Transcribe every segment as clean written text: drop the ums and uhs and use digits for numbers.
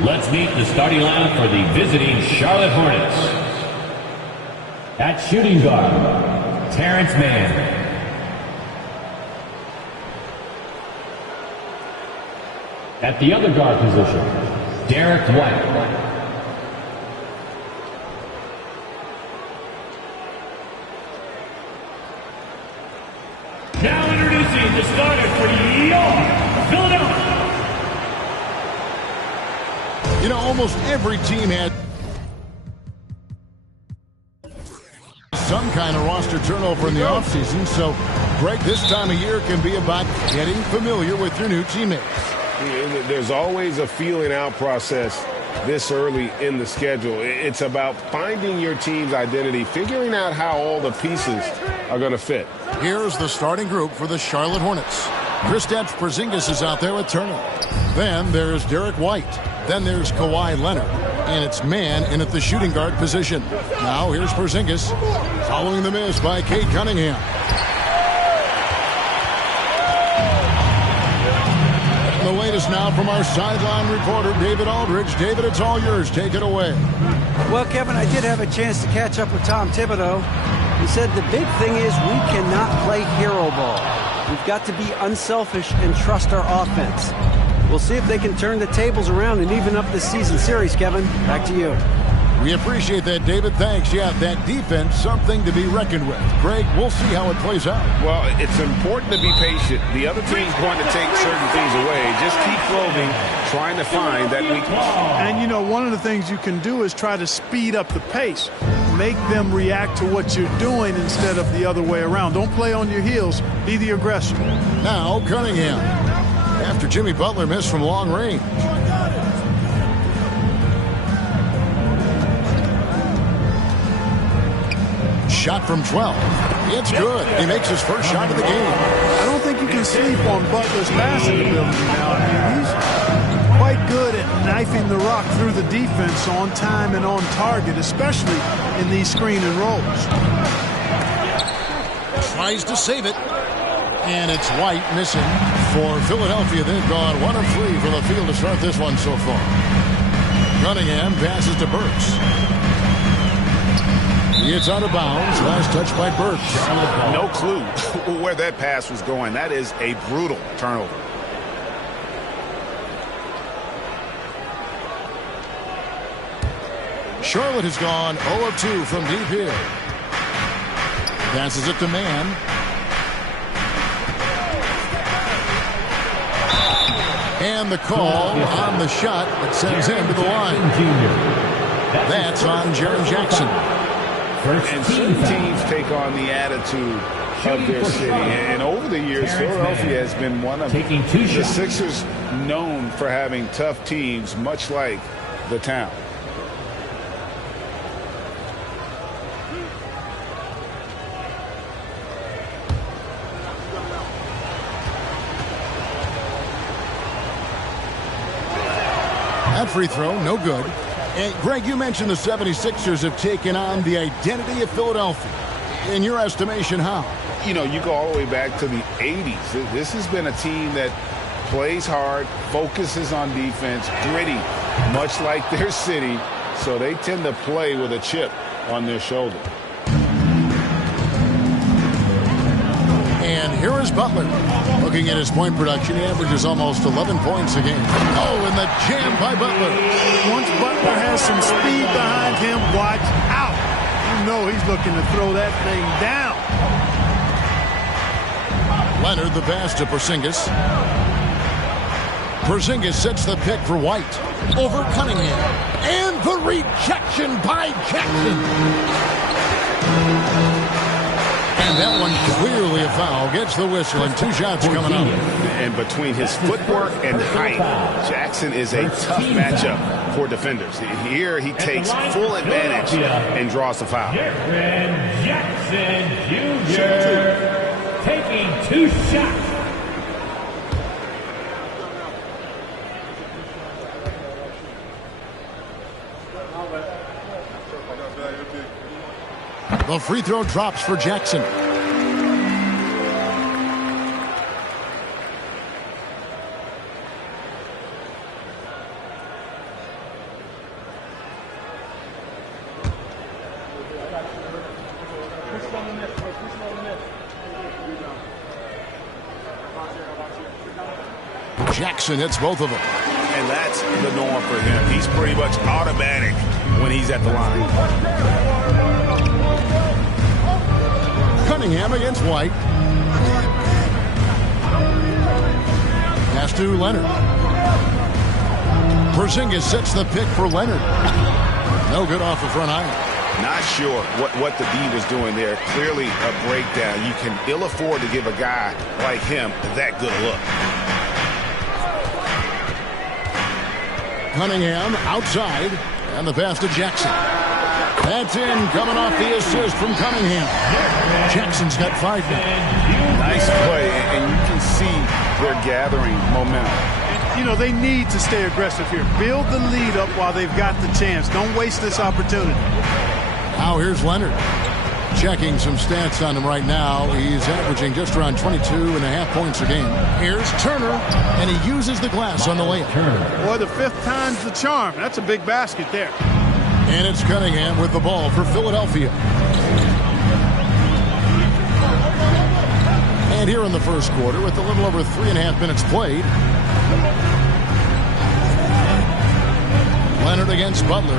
Let's meet the starting lineup for the visiting Charlotte Hornets. At shooting guard, Terrence Mann. At the other guard position, Derek White. Now introducing the starter for your Philadelphia. You know, almost every team had some kind of roster turnover in the offseason, so, Greg, this time of year can be about getting familiar with your new teammates. There's always a feeling out process this early in the schedule. It's about finding your team's identity, figuring out how all the pieces are going to fit. Here's the starting group for the Charlotte Hornets. Kristaps Porzingis is out there with Turner. Then there's Derek White. Then there's Kawhi Leonard. And it's Mann in at the shooting guard position. Now here's Porzingis following the miss by Cade Cunningham. The latest now from our sideline reporter, David Aldridge. David, it's all yours. Take it away. Well, Kevin, I did have a chance to catch up with Tom Thibodeau. He said the big thing is we cannot play hero ball. We've got to be unselfish and trust our offense. We'll see if they can turn the tables around and even up this season series, Kevin. Back to you. We appreciate that, David. Thanks. Yeah, that defense, something to be reckoned with. Greg, we'll see how it plays out. Well, it's important to be patient. The other team's going to take certain things away. Just keep probing, trying to find that weakness. And, you know, one of the things you can do is try to speed up the pace. Make them react to what you're doing instead of the other way around. Don't play on your heels. Be the aggressor. Now, Cunningham. After Jimmy Butler missed from long range. Shot from 12. It's good. He makes his first shot of the game. I don't think you can sleep on Butler's passing ability now. I mean, he's quite good at knifing the rock through the defense on time and on target, especially in these screen and rolls. Tries to save it. And it's White missing for Philadelphia. They've gone 1 of 3 from the field to start this one so far. Cunningham passes to Burks. It's out of bounds. Last touch by Burks. No clue where that pass was going. That is a brutal turnover. Charlotte has gone 0 of 2 from deep here. Passes it to Mann. And the call on the shot that sends him to the line. That's on Jaren Jackson. And certain teams take on the attitude of their city. And over the years, Philadelphia has been one of the Sixers known for having tough teams, much like the town. That free throw, no good. And Greg, you mentioned the 76ers have taken on the identity of Philadelphia. In your estimation, how? You know, you go all the way back to the 80s. This has been a team that plays hard, focuses on defense, gritty, much like their city. So they tend to play with a chip on their shoulder. And here is Butler. Looking at his point production, he averages almost 11 points a game. Oh, and the jam by Butler. Once Butler has some speed behind him, watch out. You know he's looking to throw that thing down. Leonard, the pass to Porzingis. Porzingis sets the pick for White. Over Cunningham. And the rejection by Jackson. And that one clearly a foul. Gets the whistle and 2 shots coming up. And between his footwork and height, Jackson is a tough matchup for defenders. Here he takes full advantage and draws the foul. Jaren Jackson Jr. taking 2 shots. The free throw drops for Jackson. Jackson hits both of them. And that's the norm for him. He's pretty much automatic when he's at the line. Cunningham against White. Pass to Leonard. Porzingis sets the pick for Leonard. No good off the front iron. Not sure what the D was doing there. Clearly a breakdown. You can ill afford to give a guy like him that good a look. Cunningham outside, and the pass to Jackson. That's in, coming off the assist from Cunningham. Jackson's got 5 now. Nice play, and you can see they're gathering momentum. You know, they need to stay aggressive here. Build the lead up while they've got the chance. Don't waste this opportunity. Now here's Leonard. Checking some stats on him right now. He's averaging just around 22.5 points a game. Here's Turner, and he uses the glass on the layup. Boy, the 5th time's the charm. That's a big basket there. And it's Cunningham with the ball for Philadelphia. And here in the first quarter, with a little over 3.5 minutes played, Leonard against Butler.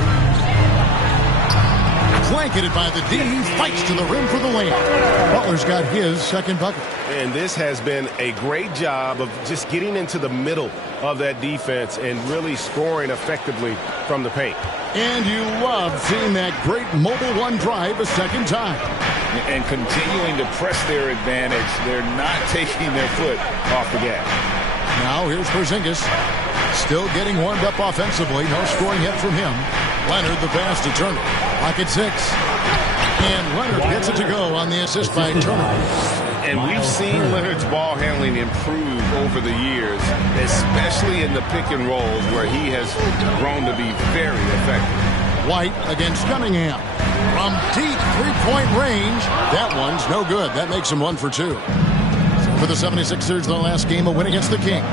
Blanketed by the D, fights to the rim for the layup. Butler's got his second bucket. And this has been a great job of just getting into the middle of that defense and really scoring effectively from the paint. And you love seeing that great mobile one drive a second time. And continuing to press their advantage. They're not taking their foot off the gas. Now here's Porzingis. Still getting warmed up offensively. No scoring yet from him. Leonard the pass to Turner. Pocket 6. And Leonard gets it to go on the assist by Turner. And we've seen Leonard's ball handling improve over the years, especially in the pick and rolls where he has grown to be very effective. White against Cunningham. From deep three-point range. That one's no good. That makes him 1 for 2. For the 76ers, the last game, a win against the Kings.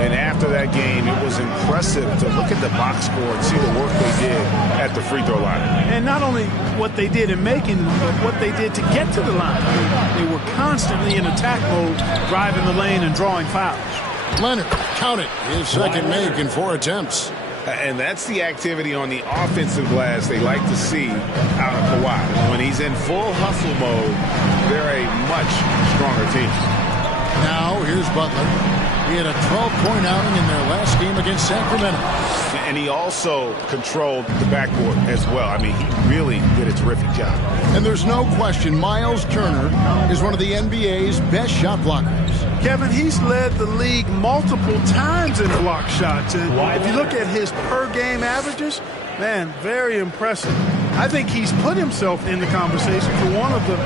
And after that game, it was impressive to look at the box score and see the work they did at the free throw line. And not only what they did in making them, but what they did to get to the line. They were constantly in attack mode, driving the lane and drawing fouls. Leonard, count it, his second make in 4 attempts. And that's the activity on the offensive glass they like to see out of Kawhi. When he's in full hustle mode, they're a much stronger team. Now, here's Butler. He had a 12-point outing in their last game against Sacramento. And he also controlled the backcourt as well. I mean, he really did a terrific job. And there's no question Miles Turner is one of the NBA's best shot blockers. Kevin, he's led the league multiple times in block shots. And if you look at his per-game averages, man, very impressive. I think he's put himself in the conversation for one of the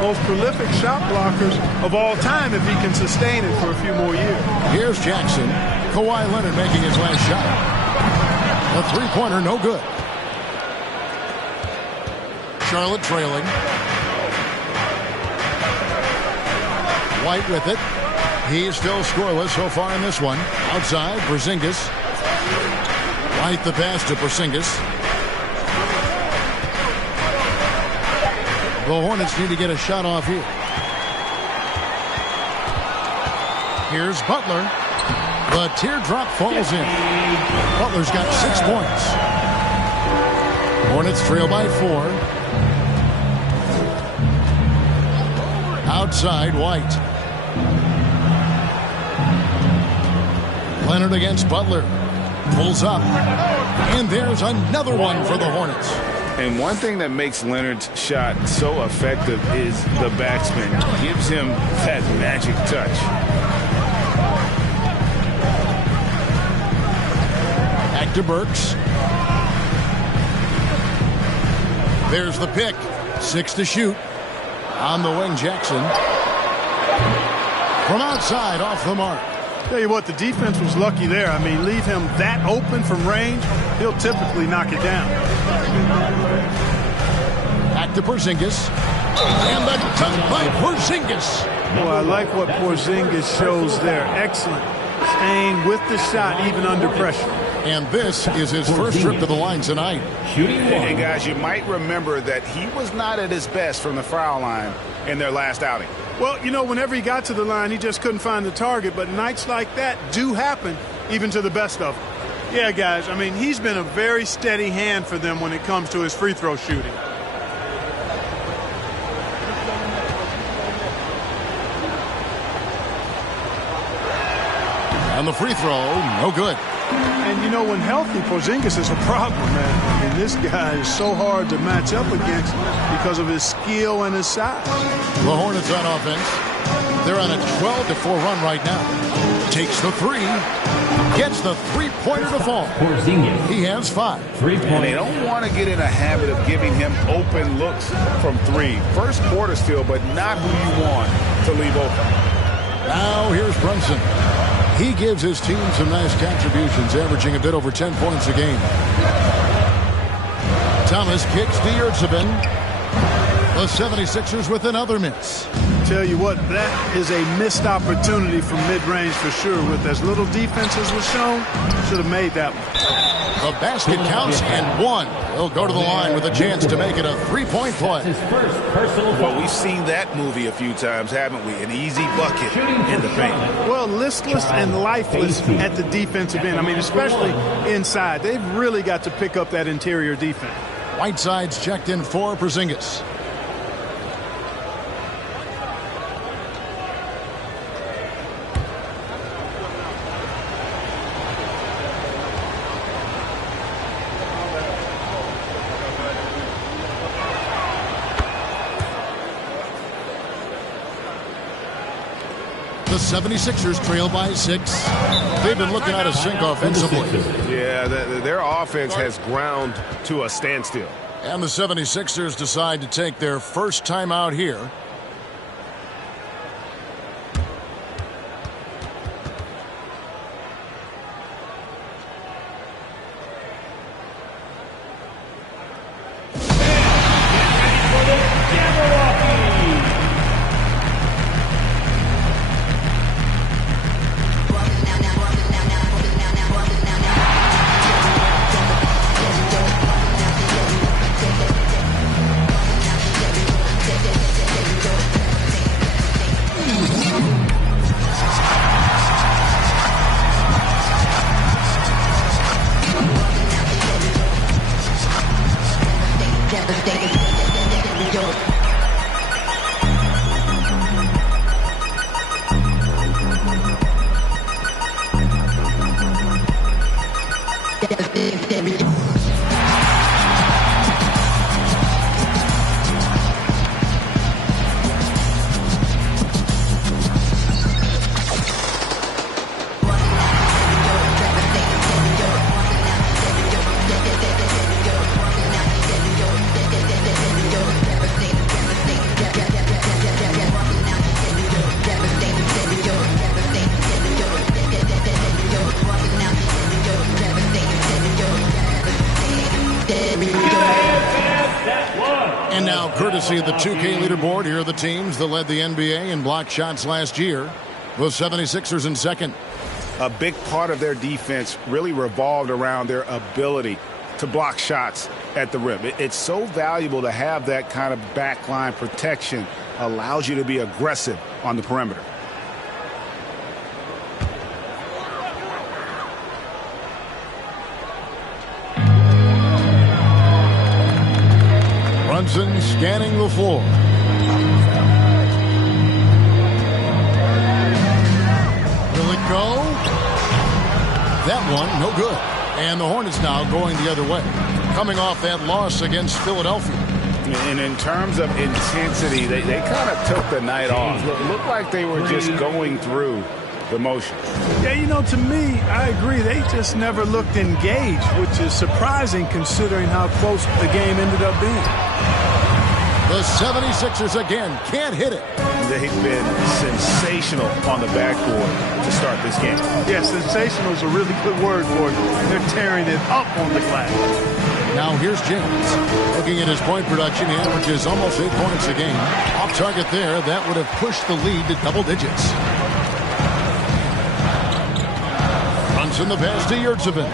most prolific shot blockers of all time if he can sustain it for a few more years. Here's Jackson. Kawhi Leonard making his last shot. A three-pointer, no good. Charlotte trailing. White with it. He's still scoreless so far in this one. Outside, Porzingis. White the pass to Porzingis. The Hornets need to get a shot off here. Here's Butler. The teardrop falls in. Butler's got 6 points. Hornets trail by 4. Outside, White. Leonard against Butler. Pulls up. And there's another one for the Hornets. And one thing that makes Leonard's shot so effective is the backspin. Gives him that magic touch. Back to Burks. There's the pick. 6 to shoot. On the wing, Jackson. From outside, off the mark. Tell you what, the defense was lucky there. I mean, leave him that open from range, he'll typically knock it down. Back to Porzingis. And the dunk by Porzingis. Well, I like what Porzingis shows there. Excellent. Staying with the shot even under pressure. And this is his first trip to the line tonight. And guys, you might remember that he was not at his best from the foul line in their last outing. Well, you know, whenever he got to the line, he just couldn't find the target. But nights like that do happen, even to the best of them. Yeah, guys, I mean, he's been a very steady hand for them when it comes to his free throw shooting. And the free throw, no good. And, you know, when healthy, Porzingis is a problem, man. I mean, this guy is so hard to match up against because of his skill and his size. The Hornets on offense. They're on a 12-4 run right now. Takes the three. Gets the three-pointer to fall. Porzingis. He has 5. 3 And they points. don't want to get in a habit of giving him open looks from 3. First quarter still, but not who you want to leave open. Now here's Brunson. He gives his team some nice contributions, averaging a bit over 10 points a game. Thomas kicks the Yurtsevin. The 76ers with another miss. Tell you what, that is a missed opportunity from mid-range for sure. With as little defense as was shown, should have made that one. The basket counts and 1. He'll go to the line with a chance to make it a three-point play. His first personal Well, we've seen that movie a few times, haven't we? An easy bucket in the paint. Well, listless and lifeless at the defensive end. I mean, especially inside. They've really got to pick up that interior defense. Whiteside's checked in for Porzingis. The 76ers trail by 6. They've been looking out of sync offensively. Yeah, their offense has ground to a standstill. And the 76ers decide to take their first time out here. And now, courtesy of the 2K leaderboard, here are the teams that led the NBA in block shots last year. The 76ers in second. A big part of their defense really revolved around their ability to block shots at the rim. It's so valuable to have that kind of backline protection. Allows you to be aggressive on the perimeter. Brunson scanning the floor. Will it go? That one, no good. And the Hornets now going the other way, coming off that loss against Philadelphia. And in terms of intensity, they kind of took the night off. Looked like they were just going through the motion. Yeah, you know, to me, I agree. They just never looked engaged, which is surprising considering how close the game ended up being. The 76ers again can't hit it. They've been sensational on the backboard to start this game. Yeah, sensational is a really good word for it. They're tearing it up on the glass. Now here's James. Looking at his point production, he averages almost 8 points a game. Off target there, that would have pushed the lead to double digits. Brunson the pass to Yurtsevin.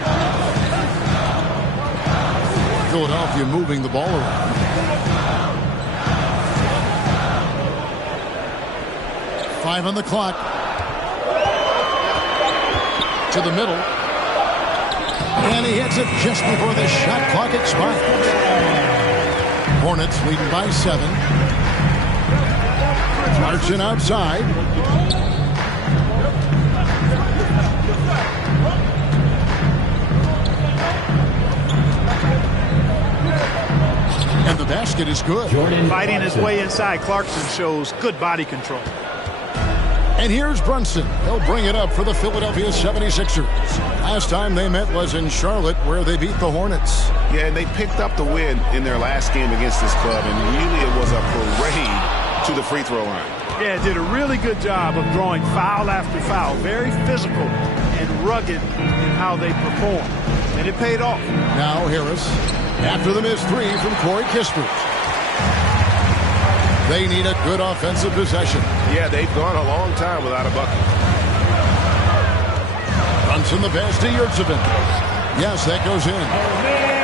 Philadelphia moving the ball around. 5 on the clock. To the middle. And he hits it just before the shot clock expires. Hornets leading by 7. Clarkson outside. And the basket is good. Fighting his way inside. Clarkson shows good body control. And here's Brunson. He'll bring it up for the Philadelphia 76ers. Last time they met was in Charlotte, where they beat the Hornets. Yeah, and they picked up the win in their last game against this club, and really it was a parade to the free throw line. Yeah, did a really good job of drawing foul after foul. Very physical and rugged in how they perform. And it paid off. Now Harris, after the missed 3 from Corey Kispert. They need a good offensive possession. Yeah, they've gone a long time without a bucket. Brunson the pass to Yurtsevin. Yes, that goes in.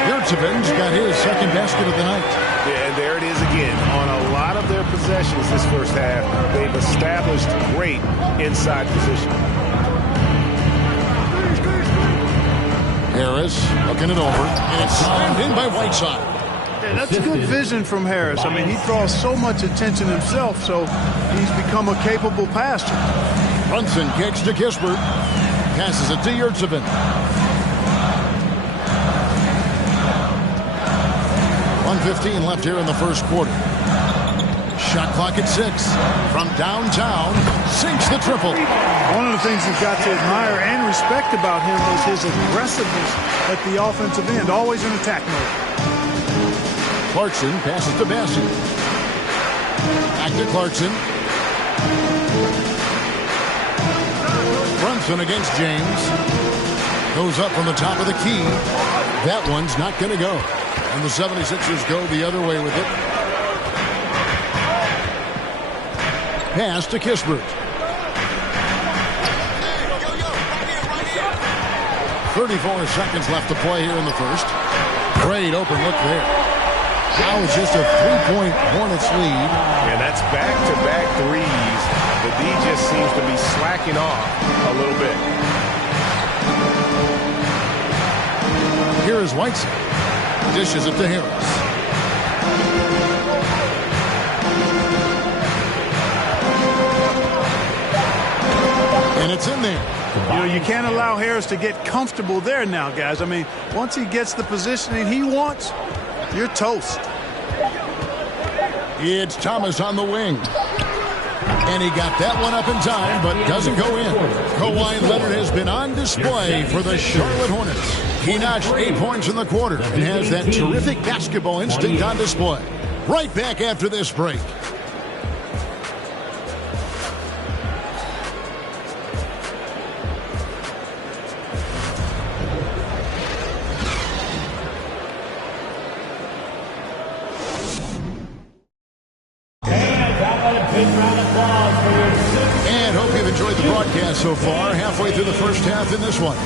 Yurtsevin's got his second basket of the night. Yeah, and there it is again. On a lot of their possessions this first half, they've established great inside position. Harris looking it over, and it's slammed in by Whiteside. Yeah, that's good vision from Harris. I mean, he draws so much attention himself, so he's become a capable passer. Brunson kicks to Kispert. Passes it to Yurtsevin. .115 left here in the first quarter. Shot clock at 6. From downtown, sinks the triple. One of the things you've got to admire and respect about him is his aggressiveness at the offensive end, always in attack mode. Clarkson passes to Bassett. Back to Clarkson. Brunson against James. Goes up from the top of the key. That one's not going to go. And the 76ers go the other way with it. Pass to Kispert. 34 seconds left to play here in the first. Great open look there. Now it's just a 3-point Hornets lead. And that's back-to-back threes. The D just seems to be slacking off a little bit. Here is Whiteside. Dishes it to Harris. And it's in there. You know, you can't allow Harris to get comfortable there now, guys. I mean, once he gets the positioning he wants, you're toast. It's Thomas on the wing. And he got that one up in time, but doesn't go in. Kawhi Leonard has been on display for the Charlotte Hornets. He notched 8 points in the quarter and has that terrific basketball instinct on display. Right back after this break. And hope you've enjoyed the broadcast so far, halfway through the first half in this one.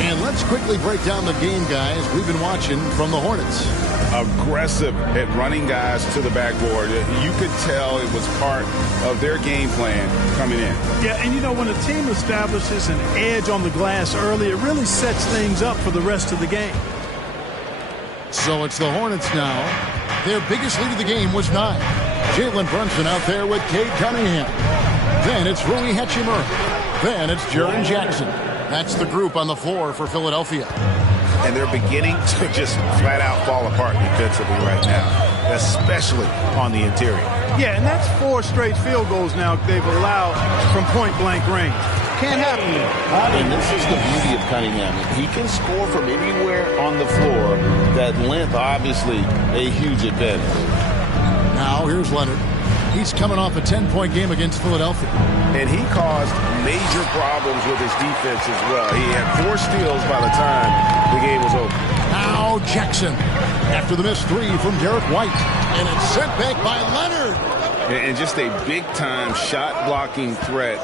And let's quickly break down the game, guys, we've been watching from the Hornets. Aggressive at running guys to the backboard. You could tell it was part of their game plan coming in. Yeah, and you know, when a team establishes an edge on the glass early, it really sets things up for the rest of the game. So it's the Hornets now. Their biggest lead of the game was 9. Jalen Brunson out there with Cade Cunningham. Then it's Rui Hachimura. Then it's Jaren Jackson. That's the group on the floor for Philadelphia. And they're beginning to just flat out fall apart defensively right now, especially on the interior. Yeah, and that's 4 straight field goals now they've allowed from point-blank range. Can't happen. And this is the beauty of Cunningham. He can score from anywhere on the floor. That length, obviously, a huge advantage. Now here's Leonard. He's coming off a 10-point game against Philadelphia. And he caused major problems with his defense as well. He had 4 steals by the time the game was over. Now Jackson. After the missed 3 from Derek White. And it's sent back by Leonard. And just a big-time shot-blocking threat.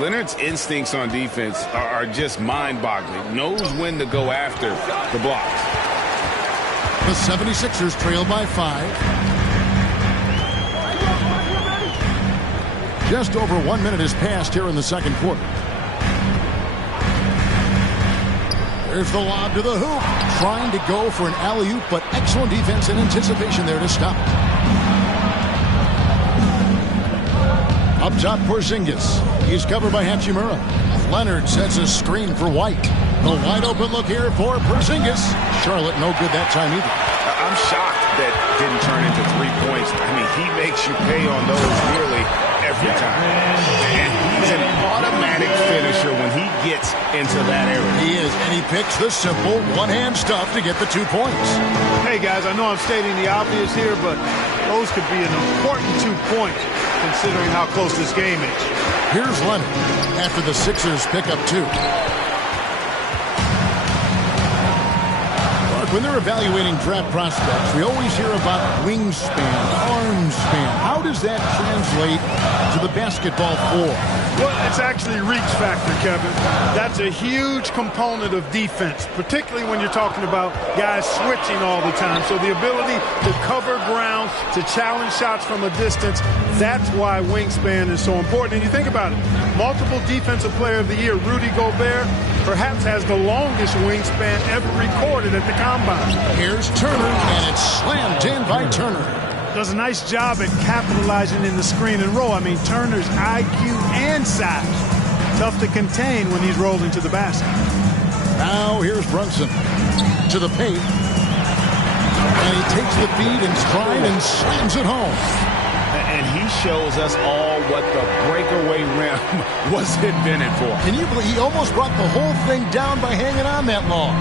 Leonard's instincts on defense are just mind-boggling. Knows when to go after the blocks. The 76ers trail by 5. Just over 1 minute has passed here in the second quarter. There's the lob to the hoop. Trying to go for an alley-oop, but excellent defense and anticipation there to stop it. Up top, Porzingis. He's covered by Hachimura. Leonard sets a screen for White. The wide open look here for Porzingis. Charlotte no good that time either. I'm shocked that didn't turn into 3 points. I mean, he makes you pay on those nearly every time. And he's an automatic finisher when he gets into that area. He is, and he picks the simple one-hand stuff to get the 2 points. Hey, guys, I know I'm stating the obvious here, but those could be an important 2 points considering how close this game is. Here's Leonard after the Sixers pick up 2. When they're evaluating draft prospects, we always hear about wingspan, arm span. How does that translate to the basketball floor? Well, it's actually reach factor, Kevin. That's a huge component of defense, particularly when you're talking about guys switching all the time. So the ability to cover ground, to challenge shots from a distance, that's why wingspan is so important. And you think about it, multiple defensive player of the year, Rudy Gobert, perhaps has the longest wingspan ever recorded at the combine. Here's Turner, and it's slammed in by Turner. Does a nice job at capitalizing in the screen and roll. I mean, Turner's IQ and size. Tough to contain when he's rolling to the basket. Now here's Brunson to the paint. And he takes the feed in stride and slams it home. And he shows us all what the breakaway rim was invented for. Can you believe he almost brought the whole thing down by hanging on that long?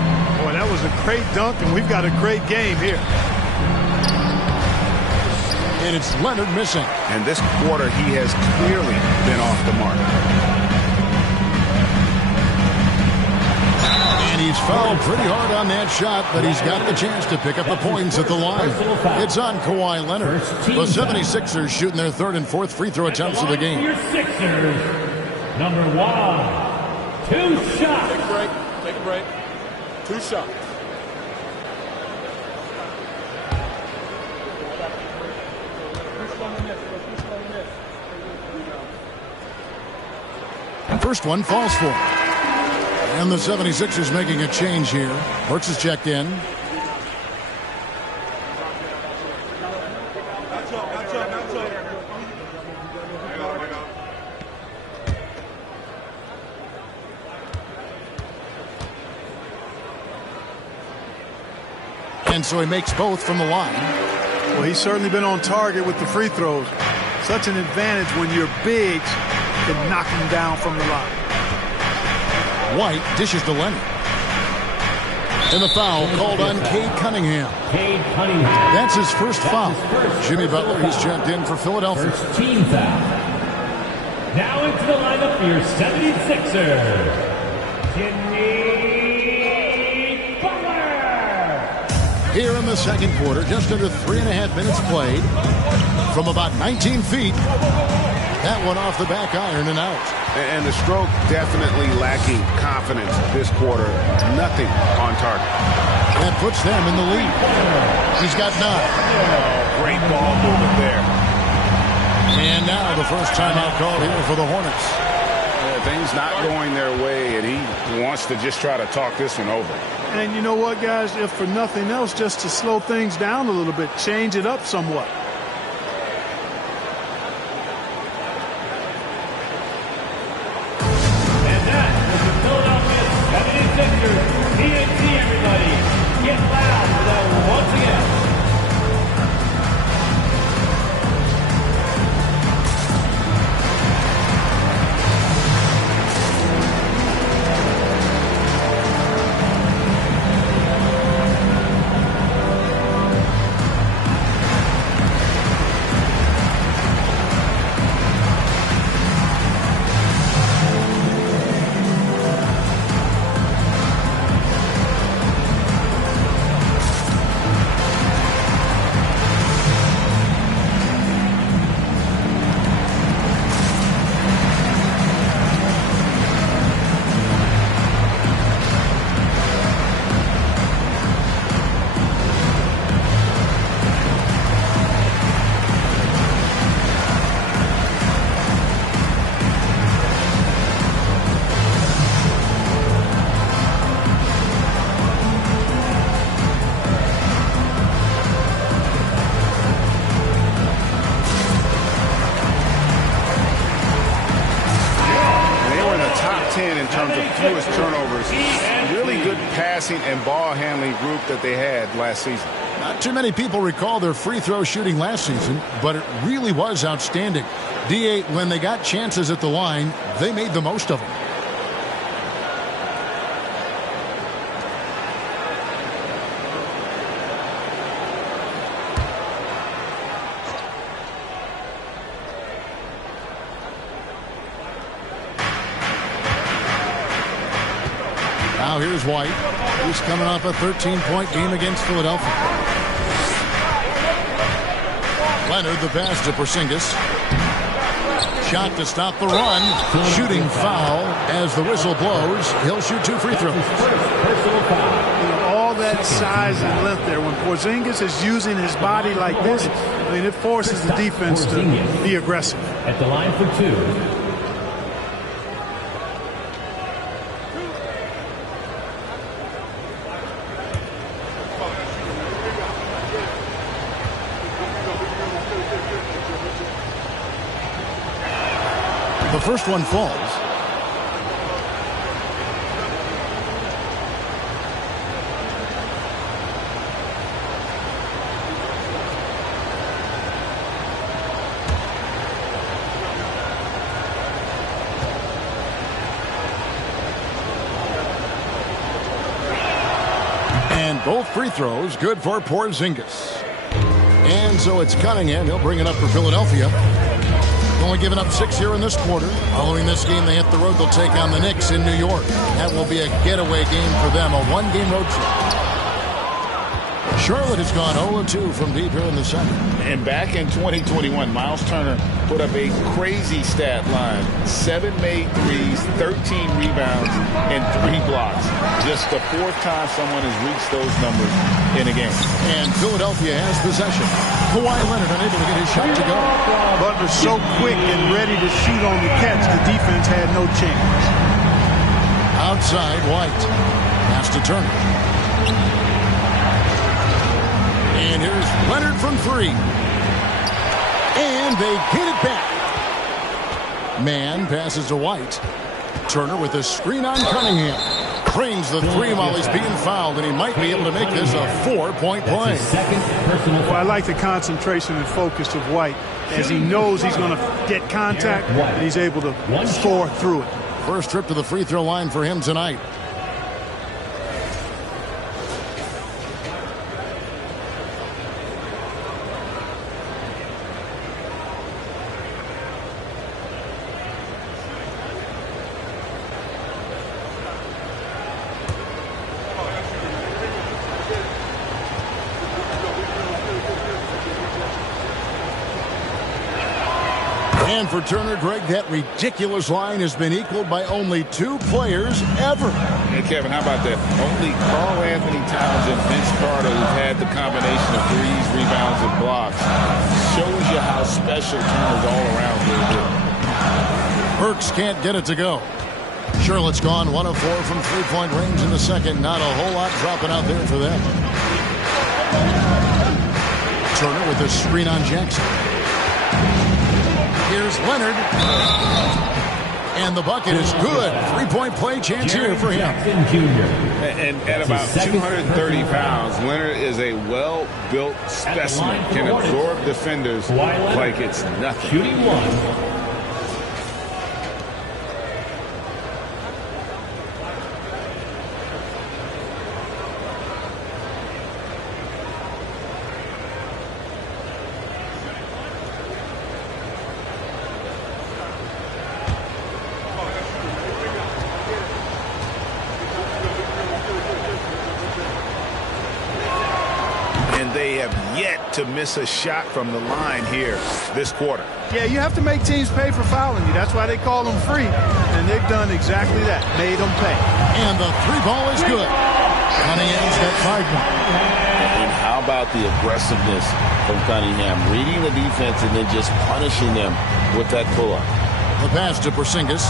Boy, that was a great dunk, and we've got a great game here. And it's Leonard missing. And this quarter, he has clearly been off the mark. And he's fouled pretty hard on that shot, but he's got the chance to pick up the points at the line. It's on Kawhi Leonard. The 76ers shooting their third and fourth free throw attempts of the game. Your Sixers, number 1, 2 shots. Take a break. Take a break. 2 shots. And first one falls for him. And the 76ers making a change here. Burks is checked in. And so he makes both from the line. Well, he's certainly been on target with the free throws. Such an advantage when your bigs can knock him down from the line. White dishes to Leonard. And the foul called on Cade Cunningham. That's his first foul. Jimmy Butler, he's checked in for Philadelphia. First team foul. Now into the lineup for your 76ers. Jimmy Butler. Here in the second quarter, just under 3.5 minutes played. From about 19 feet. That one off the back iron and out. And the stroke definitely lacking confidence this quarter. Nothing on target. That puts them in the lead. He's got 9. Oh, great ball movement there. And now the first timeout called here for the Hornets. Things not going their way, and he wants to just try to talk this one over. And you know what, guys? If for nothing else, just to slow things down a little bit, change it up somewhat. terms of fewest turnovers. Really good passing and ball handling group that they had last season. Not too many people recall their free throw shooting last season, but it really was outstanding. D8, when they got chances at the line, they made the most of them. Now here's White. He's coming off a 13-point game against Philadelphia. Leonard, the pass to Porzingis. Shot to stop the run. Shooting foul as the whistle blows. He'll shoot 2 free throws. All that size and length there. When Porzingis is using his body like this, I mean, it forces the defense to be aggressive. At the line for 2. The first one falls. And both free throws good for Porzingis. And so it's Cunningham. He'll bring it up for Philadelphia. Only giving up 6 here in this quarter. Following this game, they hit the road. They'll take on the Knicks in New York. That will be a getaway game for them, a one-game road trip. Charlotte has gone 0-2 from deep here in the second. And back in 2021, Miles Turner put up a crazy stat line. 7 made threes, 13 rebounds, and 3 blocks. Just the 4th time someone has reached those numbers in a game. And Philadelphia has possession. Kawhi Leonard unable to get his shot to go. Butler's so quick and ready to shoot on the catch, the defense had no chance. Outside, White. Pass to Turner. And here's Leonard from 3. And they get it back. Man passes to White. Turner with a screen on Cunningham. Drains the 3 while he's being fouled, and he might be able to make this a 4-point play. Well, I like the concentration and focus of White. As he knows he's going to get contact, and he's able to score through it. First trip to the free throw line for him tonight. And for Turner, Greg, that ridiculous line has been equaled by only 2 players ever. Hey, Kevin, how about that? Only Karl Anthony Towns and Vince Carter who've had the combination of threes, rebounds, and blocks. Shows you how special Turner's all around really good. Burks can't get it to go. Charlotte's gone 1 of 4 from 3-point range in the second. Not a whole lot dropping out there for them. Turner with a screen on Jackson. Here's Leonard. And the bucket is good. 3-point play chance here for him. And at about 230 pounds, Leonard is a well-built specimen. Can absorb defenders like it's nothing. Shooting 1. To miss a shot from the line here this quarter. Yeah, you have to make teams pay for fouling you. That's why they call them free. And they've done exactly that. Made them pay. And the 3-ball is good. Cunningham's got 5 more. And how about the aggressiveness from Cunningham? Reading the defense and then just punishing them with that pull-up. The pass to Porzingis.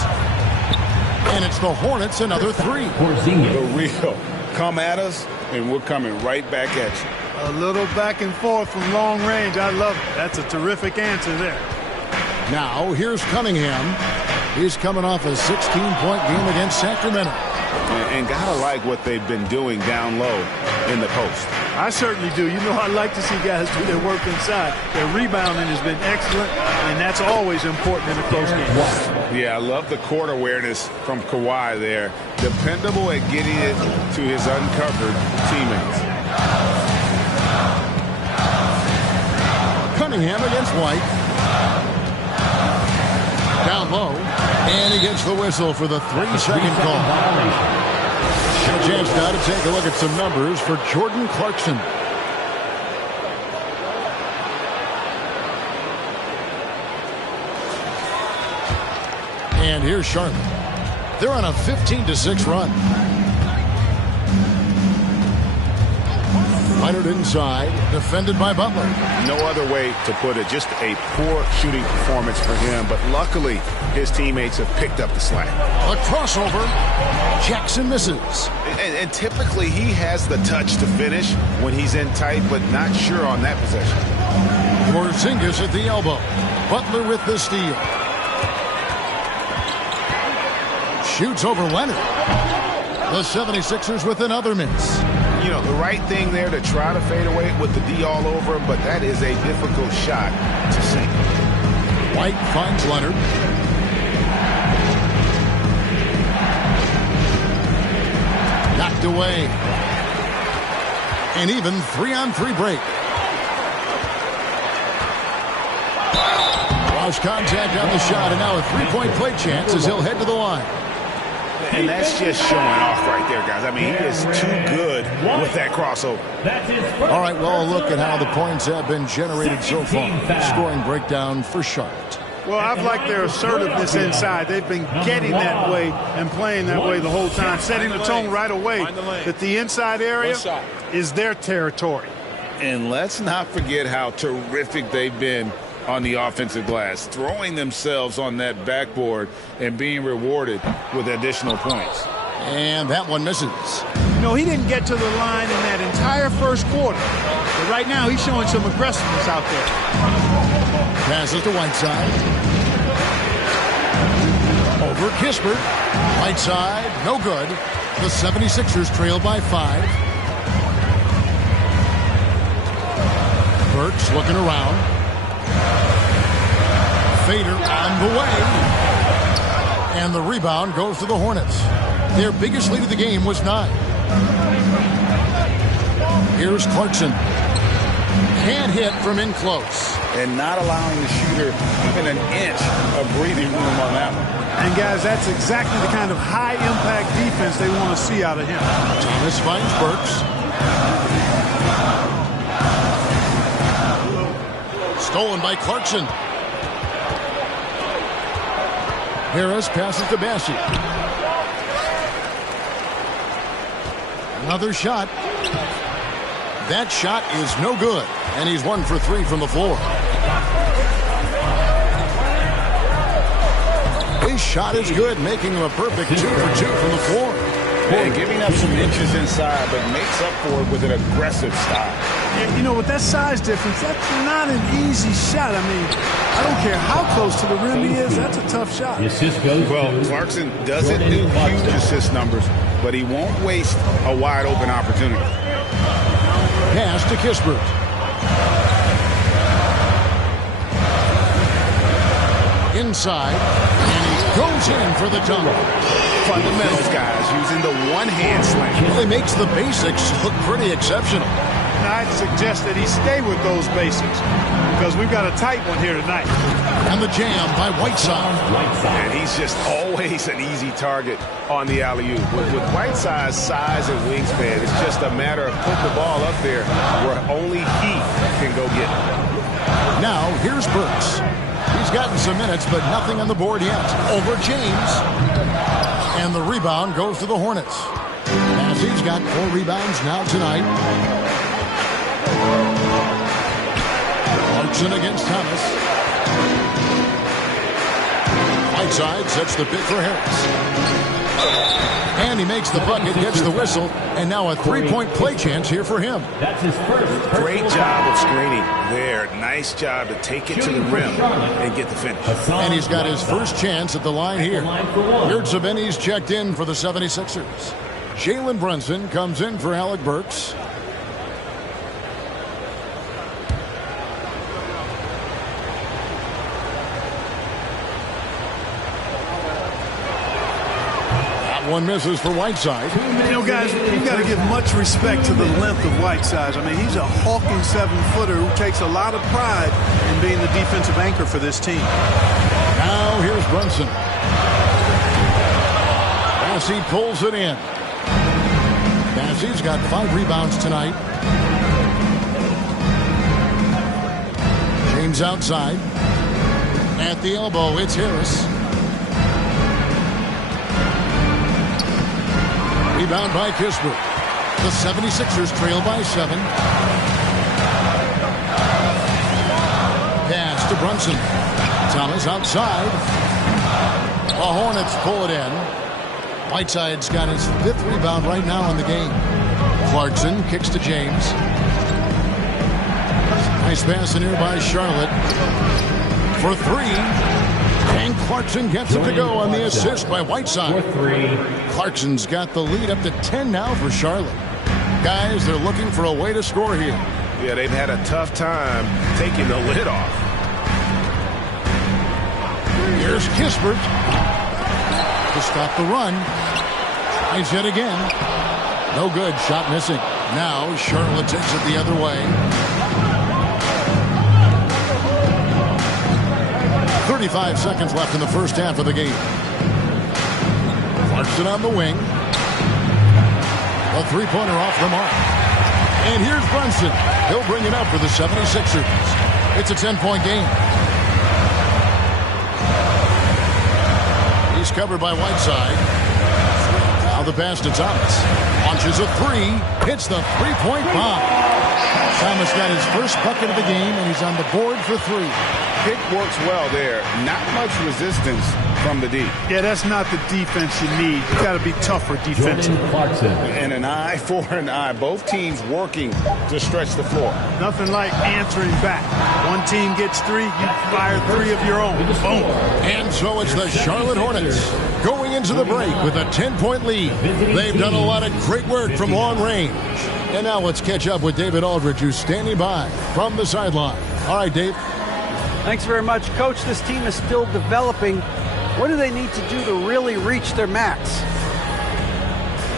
And it's the Hornets, another 3. The real. Come at us, and we're coming right back at you. A little back and forth from long range. I love it. That's a terrific answer there. Now, here's Cunningham. He's coming off a 16-point game against Sacramento. And gotta like what they've been doing down low in the post. I certainly do. You know, I like to see guys do their work inside. Their rebounding has been excellent, and that's always important in a close game. Yeah, I love the court awareness from Kawhi there. Dependable at getting it to his uncovered teammates. Cunningham against White. Down low. And he gets the whistle for the 3-second call. And a chance now to take a look at some numbers for Jordan Clarkson. And here's Charlotte. They're on a 15-6 run. Leonard inside, defended by Butler. No other way to put it. Just a poor shooting performance for him. But luckily, his teammates have picked up the slack. A crossover. Jackson misses. And typically, he has the touch to finish when he's in tight, but not sure on that possession. Porzingis at the elbow. Butler with the steal. Shoots over Leonard. The 76ers with another miss. You know, the right thing there to try to fade away with the D all over him, but that is a difficult shot to sink. White finds Leonard. Knocked away. An even 3-on-3 break. Lost contact on the shot, and now a three-point play chance as he'll head to the line. And that's just showing off right there, guys. I mean, he is too good with that crossover. All right, well, look at how the points have been generated so far. Scoring breakdown for Charlotte. Well, I've liked their assertiveness inside. They've been getting that way and playing that way the whole time, setting the tone right away that the inside area is their territory. And let's not forget how terrific they've been on the offensive glass, throwing themselves on that backboard and being rewarded with additional points. And that one misses. You know, he didn't get to the line in that entire first quarter. But right now, he's showing some aggressiveness out there. Passes to Whiteside. Over Kispert. Whiteside, no good. The 76ers trail by 5. Burks looking around. Fader on the way. And the rebound goes to the Hornets. Their biggest lead of the game was 9. Here's Clarkson. Can't hit from in close. And not allowing the shooter even an inch of breathing room on that one. And, guys, that's exactly the kind of high-impact defense they want to see out of him. Thomas finds Burks. Stolen by Clarkson. Harris passes to Bassey. Another shot. That shot is no good. And he's 1 for 3 from the floor. His shot is good, making him a perfect 2 for 2 from the floor. And giving up some inches inside, but makes up for it with an aggressive style. You know, with that size difference, that's not an easy shot. I mean, I don't care how close to the rim he is, that's a tough shot. Well, Clarkson doesn't do huge assist numbers, but he won't waste a wide open opportunity. Pass to Kispert. Inside, and he goes in for the dunk. Fundamentals, guys, using the one-hand slam. Really makes the basics look pretty exceptional. I'd suggest that he stay with those basics because we've got a tight one here tonight. And the jam by Whiteside. And he's just always an easy target on the alley-oop. With Whiteside's size and wingspan, it's just a matter of putting the ball up there where only he can go get it. Now, here's Burks. He's gotten some minutes, but nothing on the board yet. Over James. And the rebound goes to the Hornets. Massey's got 4 rebounds now tonight. Clarkson against Thomas. Whiteside sets the pick for Harris. And he makes the bucket, gets the whistle, and now a three-point play chance here for him. That's his first. Great job of screening there. Nice job to take it to the rim and get the finish. And he's got his first chance at the line here. Yurtseven's checked in for the 76ers. Jalen Brunson comes in for Alec Burks. One misses for Whiteside. You know, guys, you got to give much respect to the length of Whiteside. I mean, he's a hulking 7-footer who takes a lot of pride in being the defensive anchor for this team. Now here's Brunson. Massey pulls it in. Massey's got 5 rebounds tonight. James outside. At the elbow, it's Harris. Rebound by Kispert. The 76ers trail by 7. Pass to Brunson. Thomas outside. The Hornets pull it in. Whiteside's got his 5th rebound right now in the game. Clarkson kicks to James. Nice pass in here by Charlotte. For 3. And Clarkson gets it to go on the assist by Whiteside. Clarkson's got the lead up to 10 now for Charlotte. Guys, they're looking for a way to score here. Yeah, they've had a tough time taking the lid off. Here's Kispert to stop the run. Tries yet again. No good. Shot missing. Now Charlotte takes it the other way. 35 seconds left in the first half of the game. Clarkson on the wing. A three-pointer off the mark. And here's Brunson. He'll bring it up for the 76ers. It's a 10-point game. He's covered by Whiteside. Now the pass to Thomas. Launches a 3. Hits the three-point bomb. Thomas got his first bucket of the game, and he's on the board for 3. Pick works well there. Not much resistance from the D. Yeah, that's not the defense you need. You got to be tougher defensively. And an eye for an eye. Both teams working to stretch the floor. Nothing like answering back. One team gets 3, you fire 3 of your own. Boom. And so it's the Charlotte Hornets going into the break with a 10-point lead. They've done a lot of great work from long range. And now let's catch up with David Aldridge, who's standing by from the sideline. All right, Dave. Thanks very much, Coach. This team is still developing. What do they need to do to really reach their max?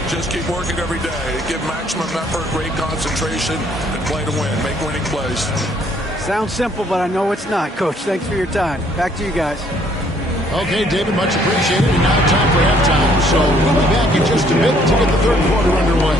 Just keep working every day. Give maximum effort, great concentration, and play to win. Make winning plays. Sounds simple, but I know it's not, Coach. Thanks for your time. Back to you guys. Okay, David, much appreciated. And now time for halftime. So we'll be back in just a bit to get the third quarter underway.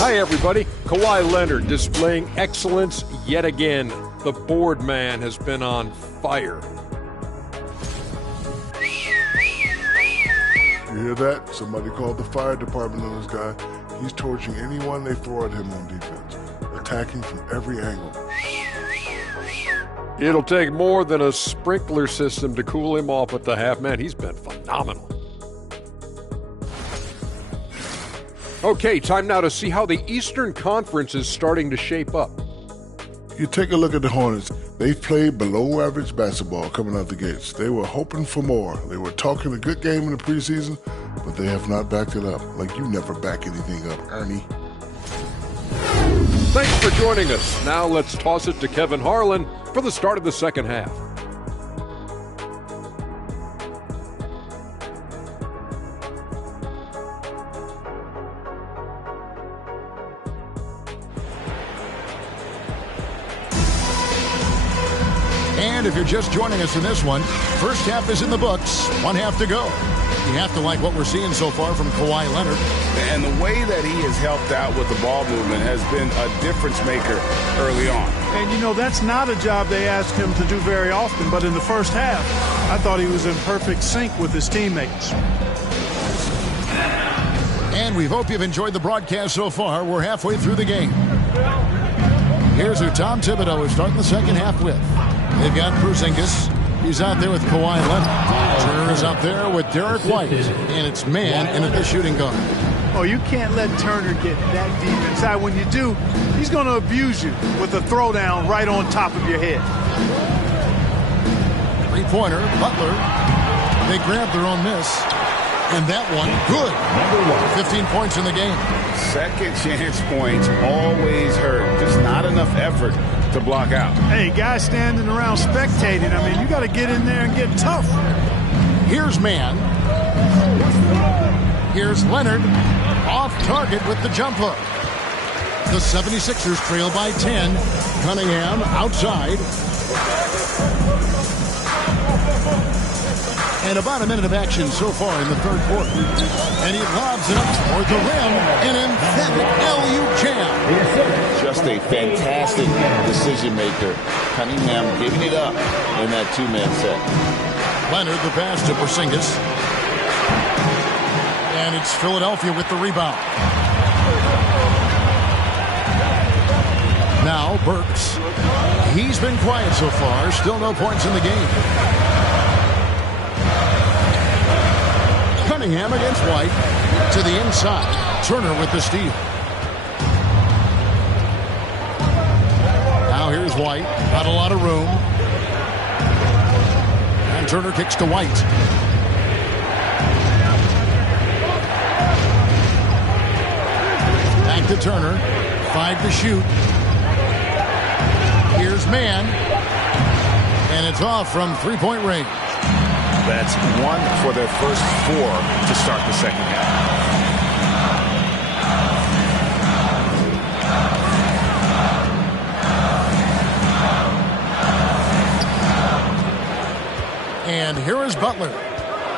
Hi, everybody. Kawhi Leonard displaying excellence yet again. The board man has been on fire. You hear that? Somebody called the fire department on this guy. He's torching anyone they throw at him on defense, attacking from every angle. It'll take more than a sprinkler system to cool him off at the half. Man, he's been phenomenal. Okay, time now to see how the Eastern Conference is starting to shape up. You take a look at the Hornets. They've played below average basketball coming out the gates. They were hoping for more. They were talking a good game in the preseason, but they have not backed it up. Like you never back anything up, Ernie. Thanks for joining us. Now let's toss it to Kevin Harlan for the start of the second half. And if you're just joining us in this one, first half is in the books, one half to go. You have to like what we're seeing so far from Kawhi Leonard. And the way that he has helped out with the ball movement has been a difference maker early on. And, you know, that's not a job they ask him to do very often. But in the first half, I thought he was in perfect sync with his teammates. And we hope you've enjoyed the broadcast so far. We're halfway through the game. Here's who Tom Thibodeau is starting the second half with. They've got Porzingis. He's out there with Kawhi Leonard. Turner is out there with Derek White. And it's man in at the shooting guard. Oh, you can't let Turner get that deep inside. When you do, he's going to abuse you with a throwdown right on top of your head. Three-pointer, Butler. They grab their own miss. And that one, good. Number 15 points in the game. Second chance points always hurt. Just not enough effort to block out. Hey, guys standing around spectating. I mean, you got to get in there and get tough. Here's man. Here's Leonard. Off target with the jump hook. The 76ers trail by 10. Cunningham outside. And about a minute of action so far in the third quarter. And he lobs it up toward the rim. An emphatic LU jam. Just a fantastic decision maker. Cunningham giving it up in that two-man set. Leonard the pass to Porzingis. And it's Philadelphia with the rebound. Now Burks. He's been quiet so far. Still no points in the game. Cunningham against White to the inside. Turner with the steal. Now here's White. Not a lot of room. And Turner kicks to White. Back to Turner. 5 to shoot. Here's man. And it's off from three-point range. That's one for their first 4 to start the second half. And here is Butler.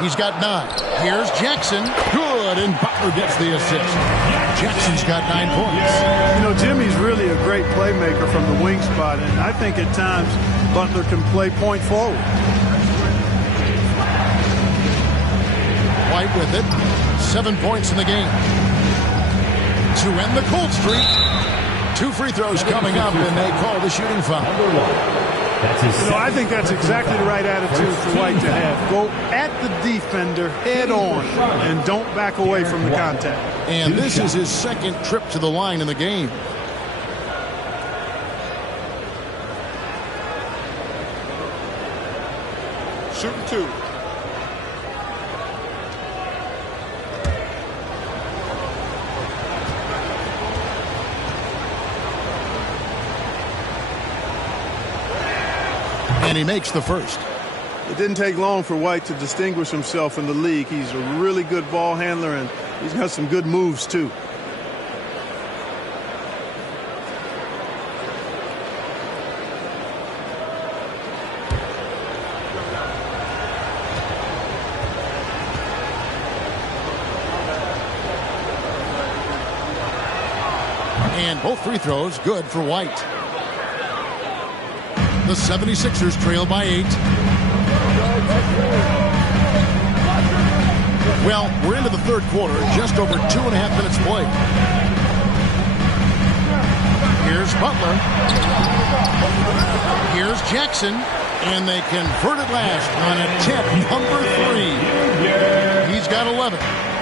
He's got 9. Here's Jackson. Good, and Butler gets the assist. Jackson's got 9 points. You know, Jimmy's really a great playmaker from the wing spot, and I think at times Butler can play point forward. White with it. 7 points in the game. To end the cold streak. 2 free throws coming up, and they call the shooting foul. You know, I think that's exactly the right attitude for White to have. Go at the defender head on and don't back away from the contact. And this is his second trip to the line in the game. Shooting 2. And he makes the first. It didn't take long for White to distinguish himself in the league. He's a really good ball handler, and he's got some good moves, too. And both free throws good for White. The 76ers trail by 8. Well, we're into the third quarter, just over 2.5 minutes played. Here's Butler. Here's Jackson. And they convert it last on attempt number 3. He's got 11.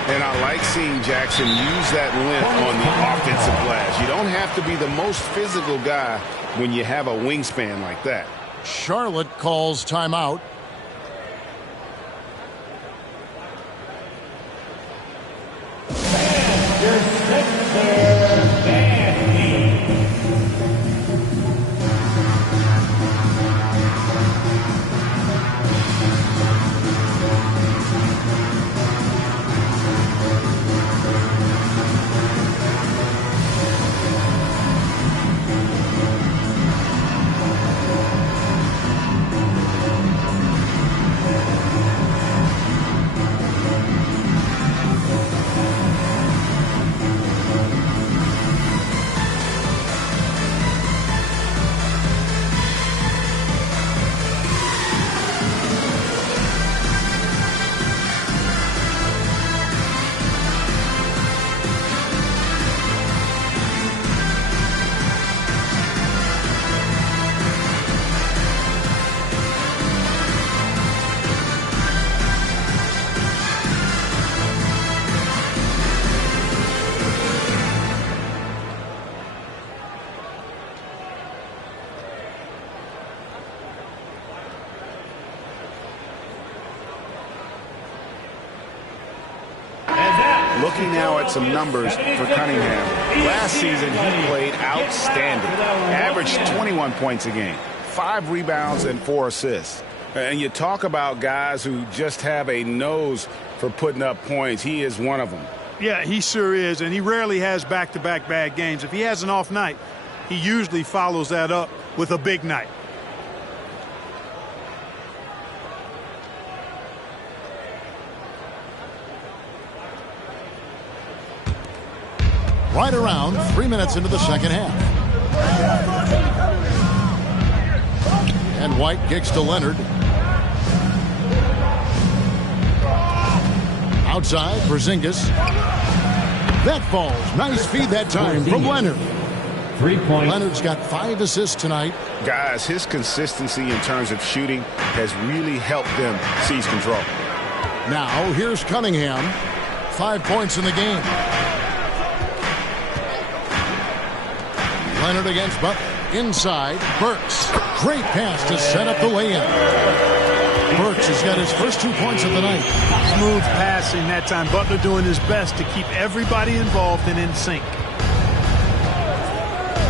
And I like seeing Jackson use that length on the offensive glass. You don't have to be the most physical guy when you have a wingspan like that. Charlotte calls timeout. Looking now at some numbers for Cunningham. Last season, he played outstanding. Averaged 21 points a game, 5 rebounds and 4 assists. And you talk about guys who just have a nose for putting up points. He is one of them. Yeah, he sure is, and he rarely has back-to-back bad games. If he has an off night, he usually follows that up with a big night. Right around 3 minutes into the second half. And White kicks to Leonard. Outside, Porzingis. That falls. Nice feed that time from Leonard. 3 points. Leonard's got 5 assists tonight. Guys, his consistency in terms of shooting has really helped them seize control. Now, here's Cunningham. 5 points in the game. Leonard against Butler. Inside, Burks. Great pass to set up the lay-in. Burks has got his first 2 points of the night. Smooth passing that time. Butler doing his best to keep everybody involved and in sync.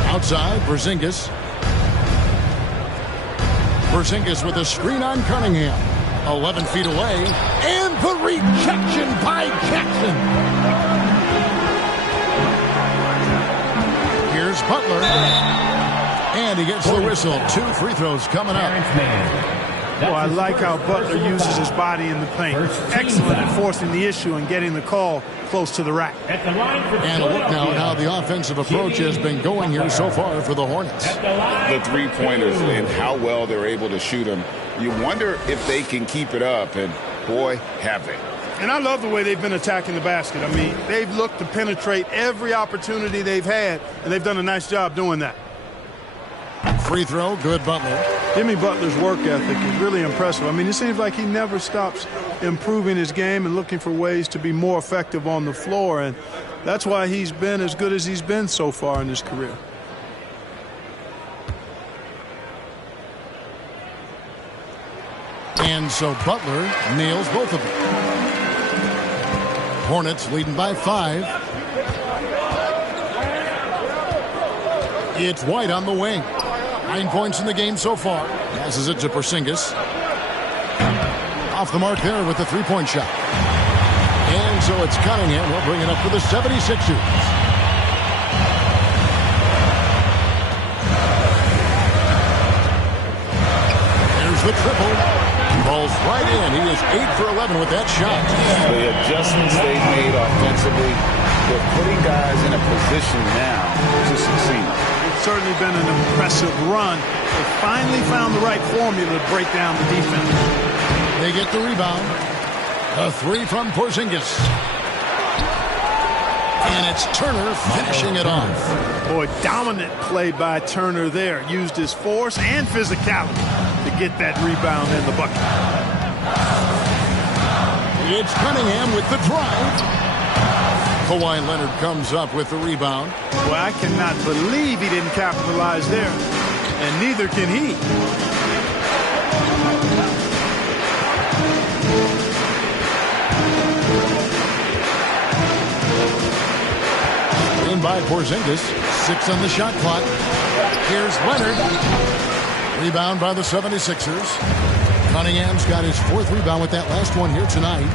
Outside, Porzingis. Porzingis with a screen on Cunningham. 11 feet away. And the rejection by Jackson. Here's Butler. And he gets the whistle. 2 free throws coming up. Well, I like how Butler uses his body in the paint. Excellent at forcing the issue and getting the call close to the rack. And a look now at how the offensive approach has been going here so far for the Hornets. The three-pointers and how well they're able to shoot them. You wonder if they can keep it up, and boy, have they. And I love the way they've been attacking the basket. I mean, they've looked to penetrate every opportunity they've had, and they've done a nice job doing that. Free throw, good Butler. Jimmy Butler's work ethic is really impressive. I mean, it seems like he never stops improving his game and looking for ways to be more effective on the floor, and that's why he's been as good as he's been so far in his career. And so Butler nails both of them. Hornets leading by 5. It's White on the wing. 9 points in the game so far. Passes it to Porzingis. Off the mark there with the three-point shot. And so it's Cunningham. He'll bring it up for the 76ers. There's the triple. Balls right in. He is 8 for 11 with that shot. The adjustments they've made offensively, they're putting guys in a position now to succeed. It's certainly been an impressive run. They finally found the right formula to break down the defense. They get the rebound. A 3 from Porzingis. And it's Turner finishing it off. Boy, dominant play by Turner there. Used his force and physicality to get that rebound in the bucket. It's Cunningham with the drive. Kawhi Leonard comes up with the rebound. Well, I cannot believe he didn't capitalize there, and neither can he. In by Porzingis, 6 on the shot clock. Here's Leonard. Rebound by the 76ers. Cunningham's got his 4th rebound with that last one here tonight.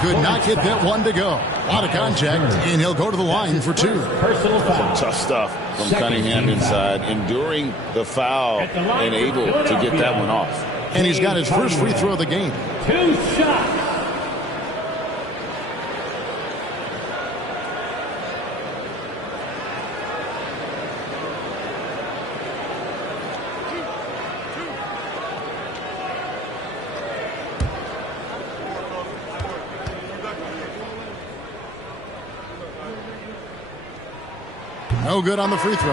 Could not get that one to go. A lot of contact, and he'll go to the line for 2. Personal foul. Tough stuff from Cunningham inside, enduring the foul and able to get that one off. And he's got his first free throw of the game. 2 shots. No good on the free throw.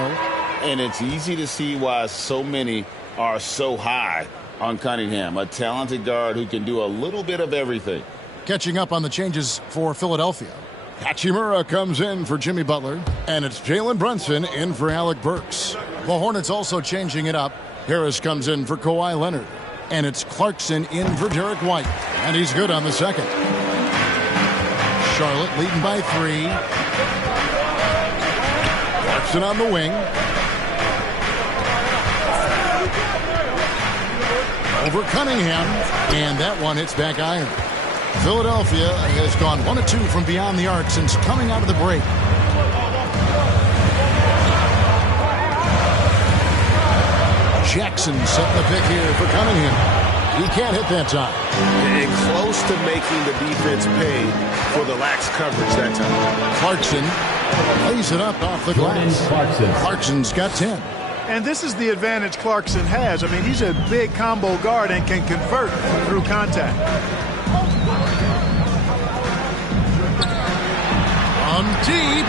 And it's easy to see why so many are so high on Cunningham, a talented guard who can do a little bit of everything. Catching up on the changes for Philadelphia. Hachimura comes in for Jimmy Butler, and it's Jalen Brunson in for Alec Burks. The Hornets also changing it up. Harris comes in for Kawhi Leonard, and it's Clarkson in for Derek White, and he's good on the second. Charlotte leading by 3. Clarkson on the wing. Over Cunningham, and that one hits back iron. Philadelphia has gone 1 of 2 from beyond the arc since coming out of the break. Jackson setting the pick here for Cunningham. He can't hit that time. And close to making the defense pay for the lax coverage that time. Clarkson lays it up off the glass. Clarkson's got 10. And this is the advantage Clarkson has. I mean, he's a big combo guard and can convert through contact. On deep.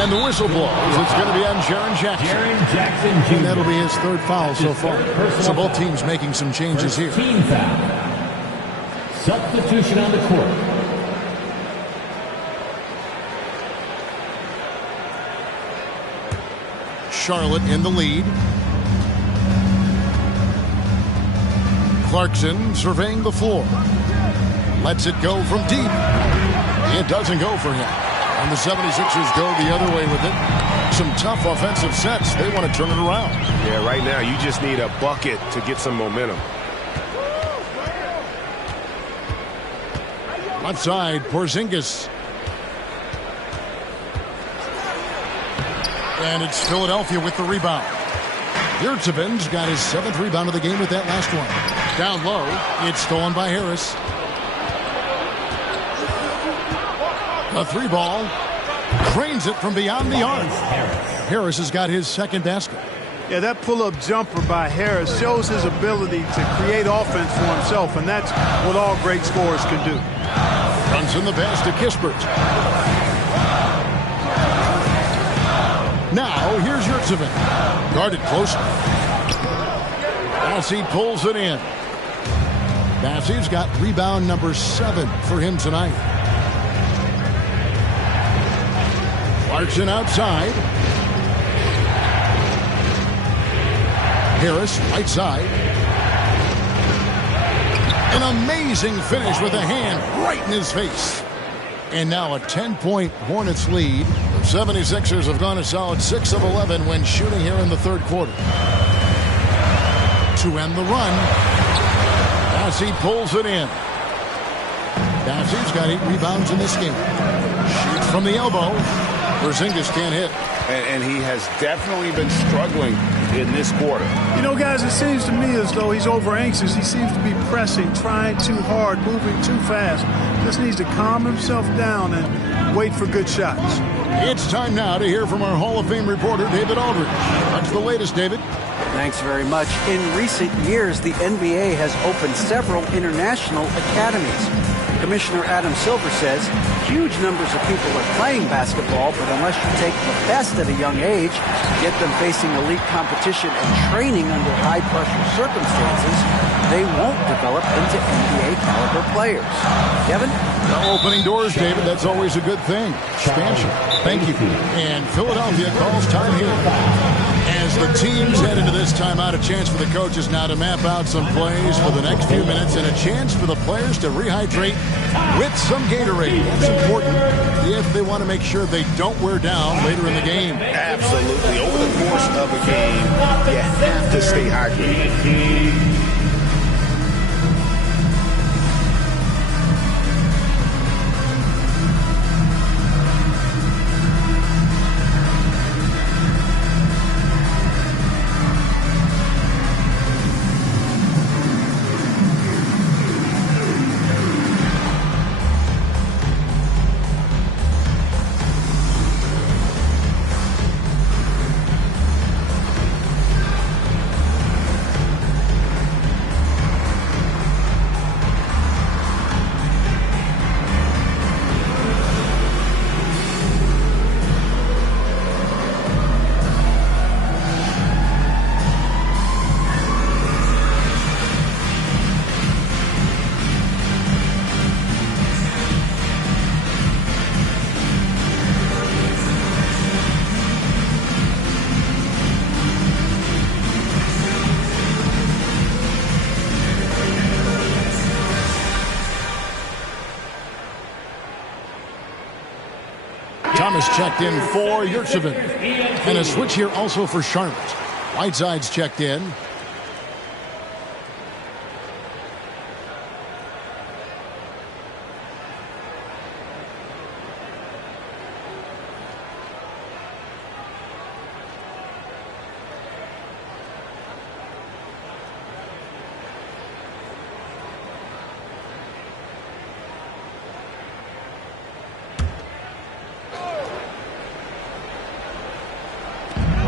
And the whistle blows. It's going to be on Jaren Jackson. Jaren Jackson Jr. And that'll be his 3rd foul so far. So both teams making some changes here. Team foul. Substitution on the court. Charlotte in the lead. Clarkson surveying the floor. Lets it go from deep. It doesn't go for him. And the 76ers go the other way with it. Some tough offensive sets. They want to turn it around. Yeah, right now you just need a bucket to get some momentum. Outside, Porzingis. And it's Philadelphia with the rebound. Yurtseven's got his 7th rebound of the game with that last one. Down low, it's stolen by Harris. A 3-ball. Drains it from beyond the arc. Harris has got his 2nd basket. Yeah, that pull-up jumper by Harris shows his ability to create offense for himself, and that's what all great scorers can do. Runs in the pass to Kispert. Now, here's Yurtseven. Guarded closely. Bassey pulls it in. Bassey's got rebound number 7 for him tonight. Clarkson outside. Harris right side. An amazing finish with a hand right in his face. And now a 10-point Hornets lead. The 76ers have gone a solid 6 of 11 when shooting here in the 3rd quarter. To end the run, Bassey pulls it in. Bassey's got 8 rebounds in this game. Shoots from the elbow. Porzingis can't hit. And he has definitely been struggling in this quarter. You know, guys, it seems to me as though he's over anxious. He seems to be pressing, trying too hard, moving too fast. Just needs to calm himself down and wait for good shots. It's time now to hear from our Hall of Fame reporter, David Aldridge. What's the latest, David? Thanks very much. In recent years, the NBA has opened several international academies. Commissioner Adam Silver says huge numbers of people are playing basketball, but unless you take the best at a young age, get them facing elite competition and training under high-pressure circumstances, they won't develop into NBA-caliber players. Kevin? Opening doors, David. That's always a good thing. Expansion. Thank you. And Philadelphia calls time here. As the teams head into this timeout, a chance for the coaches now to map out some plays for the next few minutes and a chance for the players to rehydrate with some Gatorade. That's important if they want to make sure they don't wear down later in the game. Absolutely. Over the course of a game, you have to stay hydrated. Thomas checked in for Yurtseven. And a switch here also for Charlotte. Whiteside's checked in.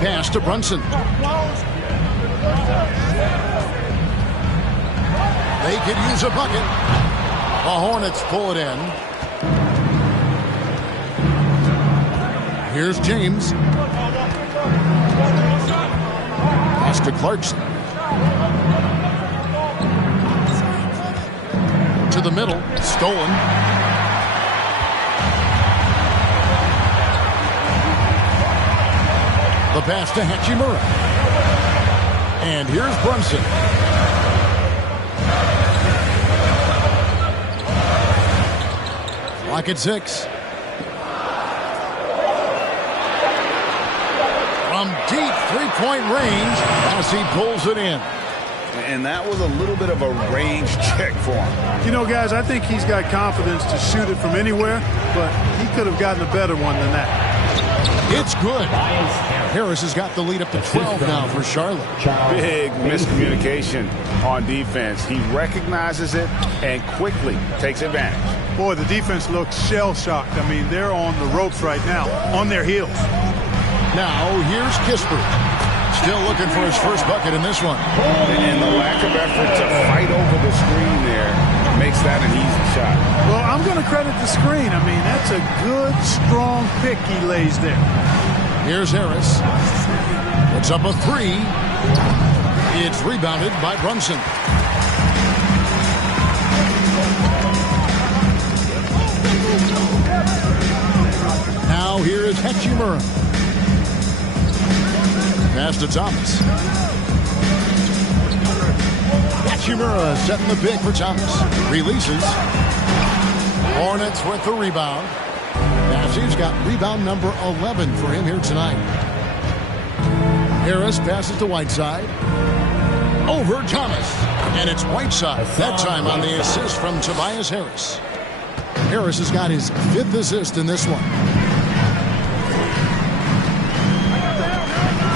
Pass to Brunson. They could use a bucket. The Hornets pull it in. Here's James. Pass to Clarkson. To the middle. Stolen. The pass to Hachimura. And here's Brunson. Clock at 6. From deep three-point range, as he pulls it in. And that was a little bit of a range check for him. You know, guys, I think he's got confidence to shoot it from anywhere, but he could have gotten a better one than that. It's good. Harris has got the lead up to 12 now for Charlotte. Big miscommunication on defense. He recognizes it and quickly takes advantage. Boy, the defense looks shell-shocked. I mean, they're on the ropes right now, on their heels. Now, here's Kispert. Still looking for his first bucket in this one. And the lack of effort to fight over the screen there makes that an easy shot. Well, I'm going to credit the screen. I mean, that's a good, strong pick he lays there. Here's Harris. Puts up a three. It's rebounded by Brunson. Now here is Hachimura. Pass to Thomas. Hachimura setting the pick for Thomas. Releases. Hornets with the rebound. He's got rebound number 11 for him here tonight. Harris passes to Whiteside. Over Thomas. And it's Whiteside. That time on the assist from Tobias Harris. Harris has got his 5th assist in this one.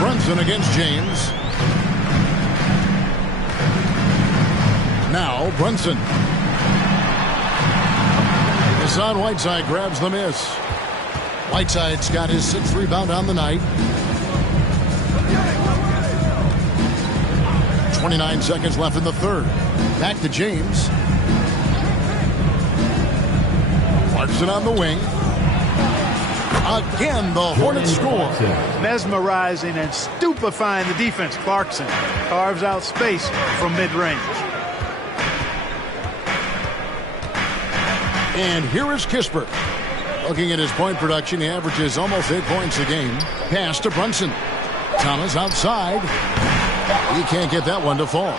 Brunson against James. Now Brunson. Hassan Whiteside grabs the miss. Whiteside's got his 6th rebound on the night. 29 seconds left in the third. Back to James. Clarkson on the wing. Again, the Hornets score. Mesmerizing and stupefying the defense. Clarkson carves out space from mid-range. And here is Kispert. Looking at his point production, he averages almost 8 points a game. Pass to Brunson. Thomas outside. He can't get that one to fall.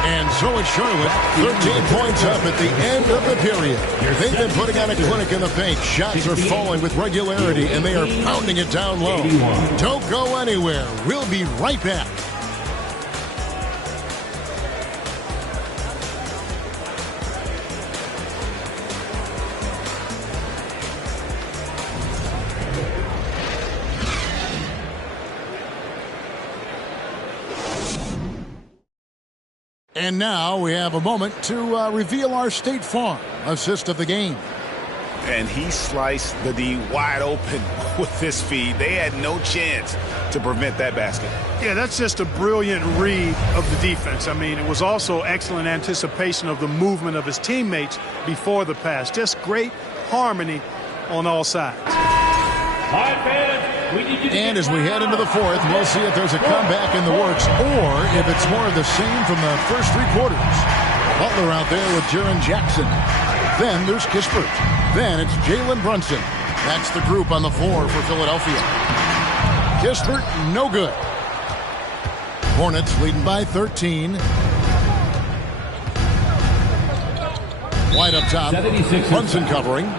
And so it's Charlotte, 13 points up at the end of the period. They've been putting on a clinic in the paint. Shots are falling with regularity, and they are pounding it down low. Don't go anywhere. We'll be right back. And now we have a moment to reveal our State Farm assist of the game. And he sliced the D wide open with this feed. They had no chance to prevent that basket. Yeah, that's just a brilliant read of the defense. I mean, it was also excellent anticipation of the movement of his teammates before the pass. Just great harmony on all sides. And as we head into the fourth, we'll see if there's a comeback in the works or if it's more of the same from the first 3 quarters. Butler out there with Jaren Jackson. Then there's Kispert. Then it's Jalen Brunson. That's the group on the floor for Philadelphia. Kispert, no good. Hornets leading by 13. White up top. Brunson covering.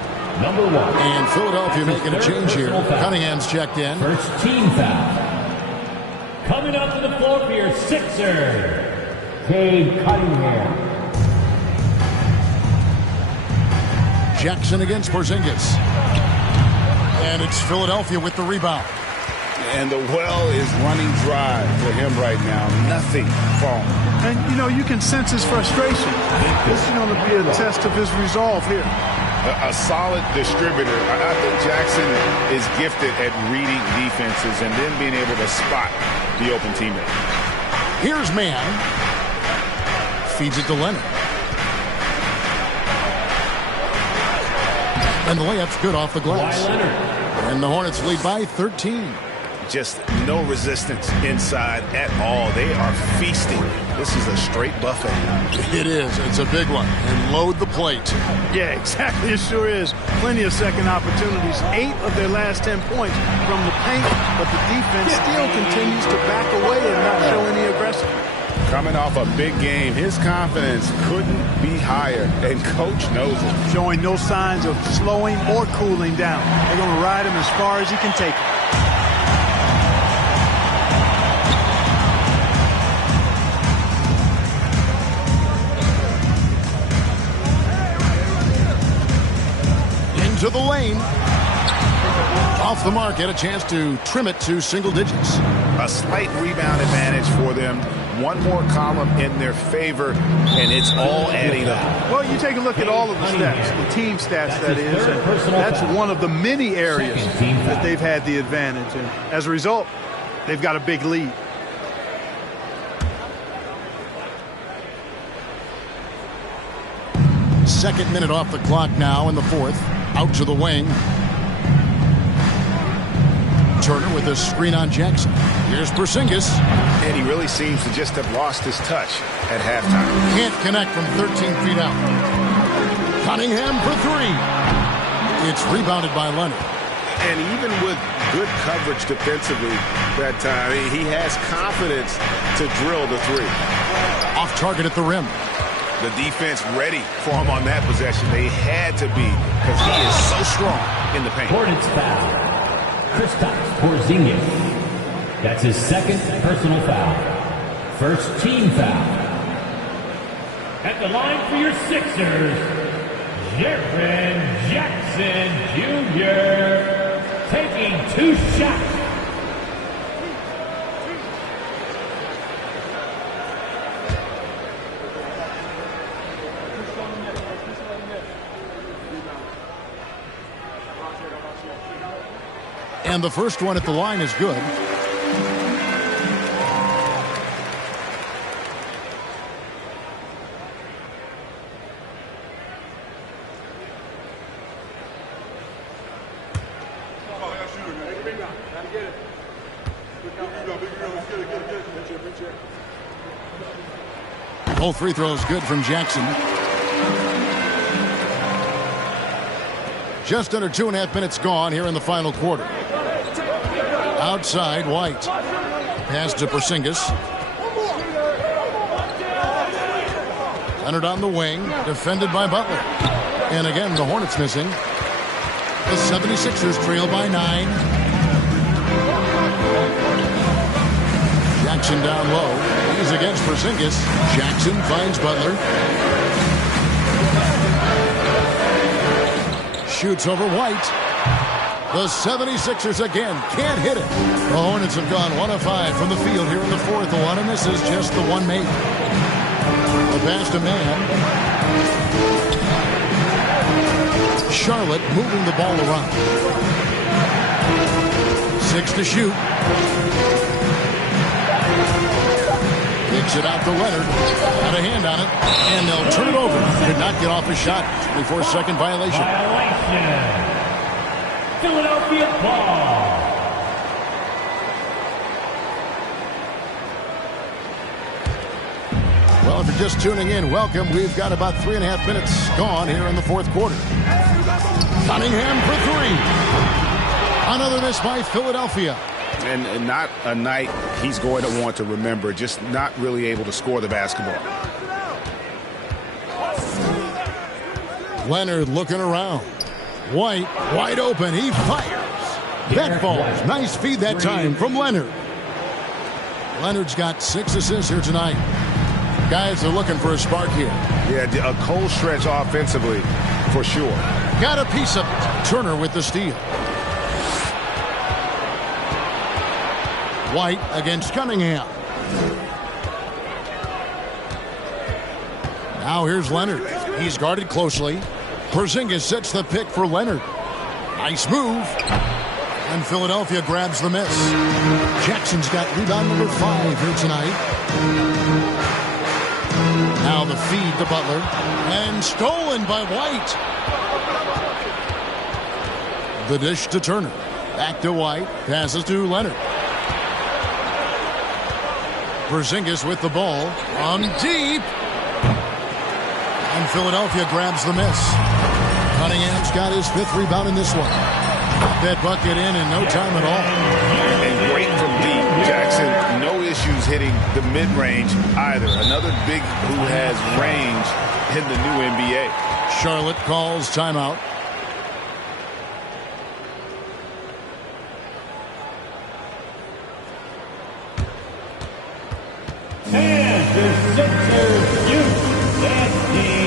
Number 1. And Philadelphia making a change here. Cunningham's checked in. First team foul. Coming up to the floor for your Sixer, Cade Cunningham. Jackson against Porzingis. And it's Philadelphia with the rebound. And the well is running dry for him right now. Nothing falling. And, you know, you can sense his frustration. This is going to be a test of his resolve here. A solid distributor. I think Jackson is gifted at reading defenses and then being able to spot the open teammate. Here's Mann. Feeds it to Leonard. And the layup's good off the glass. And the Hornets lead by 13. Just no resistance inside at all. They are feasting. This is a straight buffet. It is. It's a big one. And load the plate. Yeah, exactly. It sure is. Plenty of second opportunities. 8 of their last 10 points from the paint, but the defense still continues to back away and not show any aggression. Coming off a big game, his confidence couldn't be higher, and Coach knows it. Showing no signs of slowing or cooling down. They're going to ride him as far as he can take him. To the lane. Off the mark, had a chance to trim it to single digits. A slight rebound advantage for them. One more column in their favor, and it's all adding up. Well, you take a look at all of the stats, the team stats, that is, and that's one of the many areas that they've had the advantage. And as a result, they've got a big lead. Second minute off the clock now in the fourth. Out to the wing. Turner with a screen on Jackson. Here's Porzingis. And he really seems to just have lost his touch at halftime. Can't connect from 13 feet out. Cunningham for 3. It's rebounded by Leonard. And even with good coverage defensively that time, he has confidence to drill the 3. Off target at the rim. The defense ready for him on that possession. They had to be because he is so strong in the paint. Hornets foul. Kristaps Porzingis. That's his second personal foul. First team foul. At the line for your Sixers, Jaren Jackson Jr. taking 2 shots. And the first one at the line is good. Both free throws good from Jackson. Just under 2.5 minutes gone here in the final quarter. Outside, White. Pass to Porzingis. Leonard on the wing, defended by Butler. And again, the Hornets missing. The 76ers trail by 9. Jackson down low. He's against Porzingis. Jackson finds Butler. Shoots over White. The 76ers again can't hit it. The Hornets have gone 1 of 5 from the field here in the fourth one, and this is just the one made. A pass to man. Charlotte moving the ball around. 6 to shoot. Kicks it out to Leonard. Got a hand on it, and they'll turn it over. Could not get off a shot. 24-second violation. Philadelphia ball. Well, if you're just tuning in, welcome. We've got about 3.5 minutes gone here in the fourth quarter. Cunningham for 3. Another miss by Philadelphia. And not a night he's going to want to remember, just not really able to score the basketball. Leonard looking around. White wide open. He fires. That falls. Nice feed that time from Leonard. Leonard's got 6 assists here tonight. Guys are looking for a spark here. Yeah, a cold stretch offensively for sure. Got a piece of it. Turner with the steal. White against Cunningham. Now here's Leonard. He's guarded closely. Porzingis sets the pick for Leonard. Nice move. And Philadelphia grabs the miss. Jackson's got rebound number 5 here tonight. Now the feed to Butler. And stolen by White. The dish to Turner. Back to White. Passes to Leonard. Porzingis with the ball. On deep. And Philadelphia grabs the miss. Cunningham's got his 5th rebound in this one. That bucket in no time at all. And great from deep. Jackson, no issues hitting the mid-range either. Another big who has range in the new NBA. Charlotte calls timeout. And the Sixers use that game.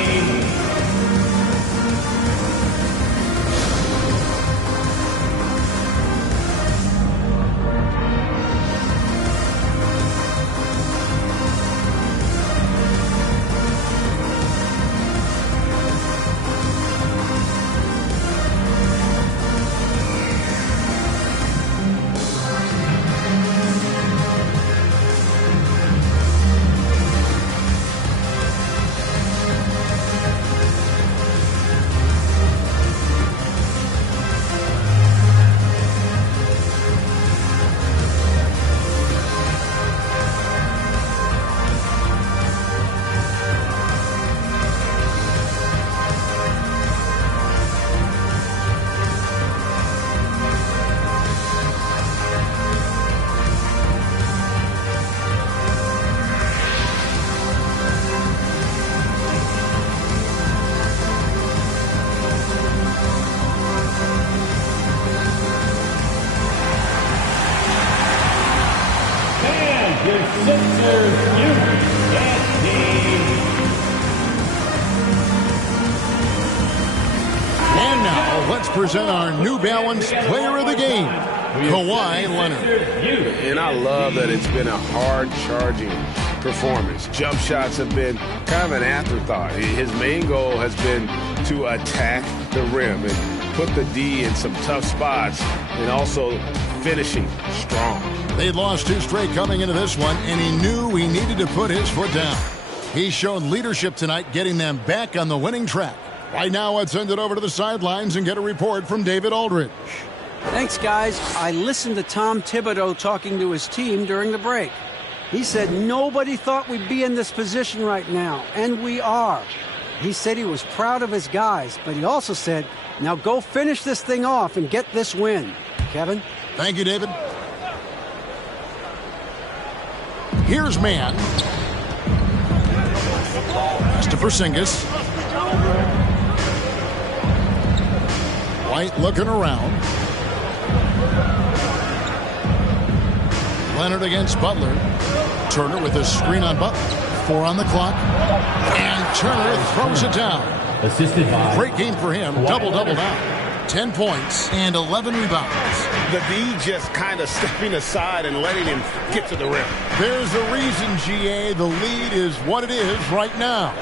Present our New Balance Player of the Game, Kawhi Leonard. And I love that it's been a hard-charging performance. Jump shots have been kind of an afterthought. His main goal has been to attack the rim and put the D in some tough spots and also finishing strong. They'd lost 2 straight coming into this one, and he knew he needed to put his foot down. He showed leadership tonight, getting them back on the winning track. Right now, let's send it over to the sidelines and get a report from David Aldridge. Thanks, guys. I listened to Tom Thibodeau talking to his team during the break. He said nobody thought we'd be in this position right now, and we are. He said he was proud of his guys, but he also said, now go finish this thing off and get this win. Kevin? Thank you, David. Here's man. Pass to Porzingis. White looking around. Leonard against Butler. Turner with a screen on Butler. 4 on the clock. And Turner throws it down. Assisted by. Great game for him. Double-double now. 10 points and 11 rebounds. The D just kind of stepping aside and letting him get to the rim. There's a reason, GA. The lead is what it is right now.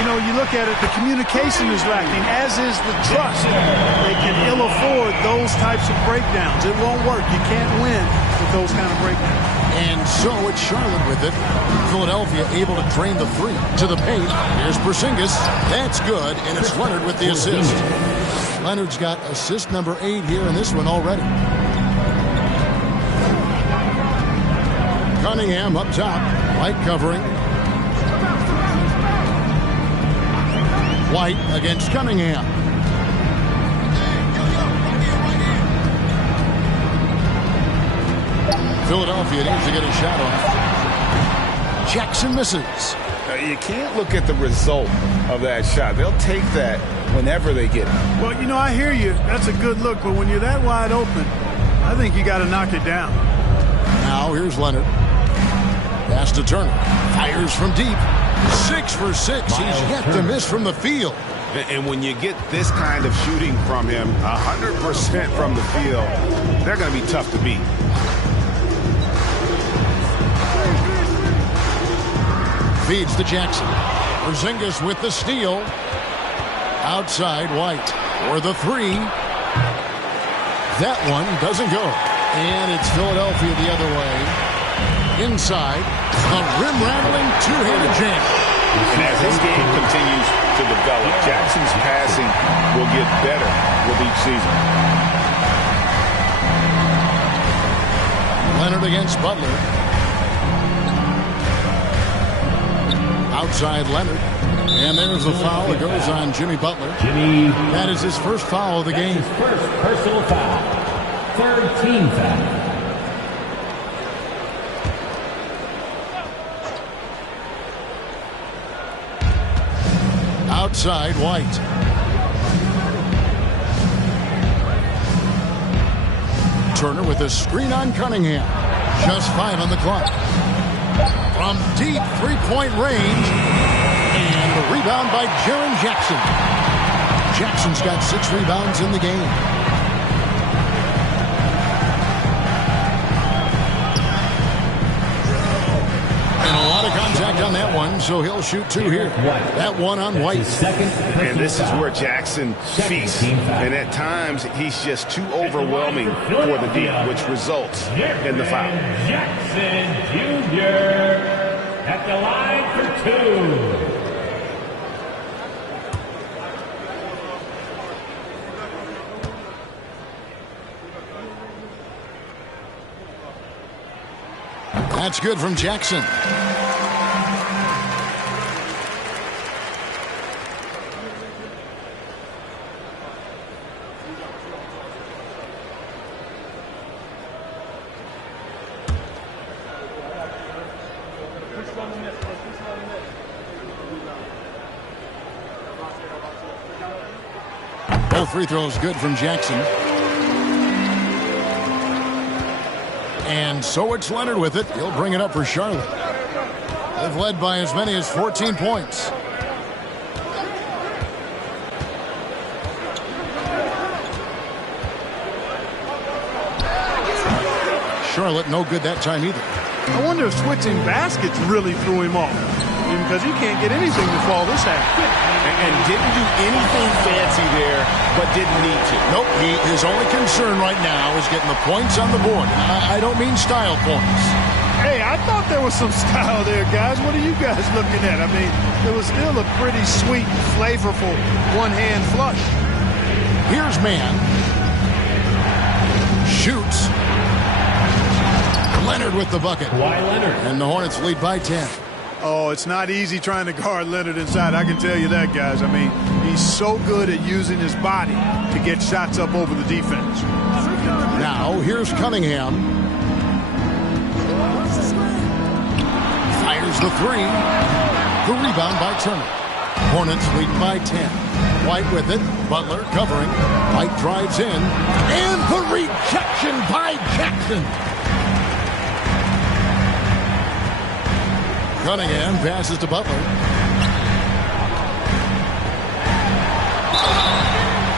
You know, you look at it, the communication is lacking, as is the trust. They can ill afford those types of breakdowns. It won't work. You can't win with those kind of breakdowns. And so it's Charlotte with it. Philadelphia able to drain the 3 to the paint. Here's Porzingis. That's good, and it's Leonard with the assist. Leonard's got assist number 8 here in this one already. Cunningham up top. White covering. White against Cunningham. Philadelphia needs to get a shot off. Jackson misses. You can't look at the result of that shot. They'll take that whenever they get it. Well, you know, I hear you. That's a good look, but when you're that wide open, I think you got to knock it down. Now here's Leonard. Pass to Turner. Fires from deep. 6 for 6. He's yet to miss from the field. And when you get this kind of shooting from him, 100% from the field, they're going to be tough to beat. Feeds to Jackson. Porzingis with the steal. Outside White for the 3. That one doesn't go. And it's Philadelphia the other way. Inside. A rim-rattling two-handed jam. And as this game continues to develop, Jackson's passing will get better with each season. Leonard against Butler. Outside Leonard. And there's the foul. It goes on Jimmy Butler. That is his first foul of the game. His first personal foul. 3rd team foul. Outside White. Turner with a screen on Cunningham. Just 5 on the clock. From deep three-point range. And a rebound by Jaren Jackson. Jackson's got 6 rebounds in the game. And a lot of contact on that one, so he'll shoot 2 here. That one on White. And this is where Jackson feasts. And at times, he's just too overwhelming for the D, which results in the foul. Jackson Jr. at the line for 2. That's good from Jackson. Both free throws good from Jackson. And so it's Leonard with it. He'll bring it up for Charlotte. They've led by as many as 14 points. Charlotte no good that time either. I wonder if switching baskets really threw him off. Because he can't get anything to fall this half. And didn't do anything fancy there, but didn't need to. Nope, his only concern right now is getting the points on the board. I don't mean style points. Hey, I thought there was some style there, guys. What are you guys looking at? I mean, there was still a pretty sweet, flavorful one-hand flush. Here's man. Shoots. Leonard with the bucket. Kawhi Leonard. And the Hornets lead by 10. Oh, it's not easy trying to guard Leonard inside. I can tell you that, guys. I mean, he's so good at using his body to get shots up over the defense. Now, here's Cunningham. Fires the three. The rebound by Turner. Hornets lead by 10. White with it. Butler covering. White drives in. And the rejection by Jackson. Cunningham passes to Butler.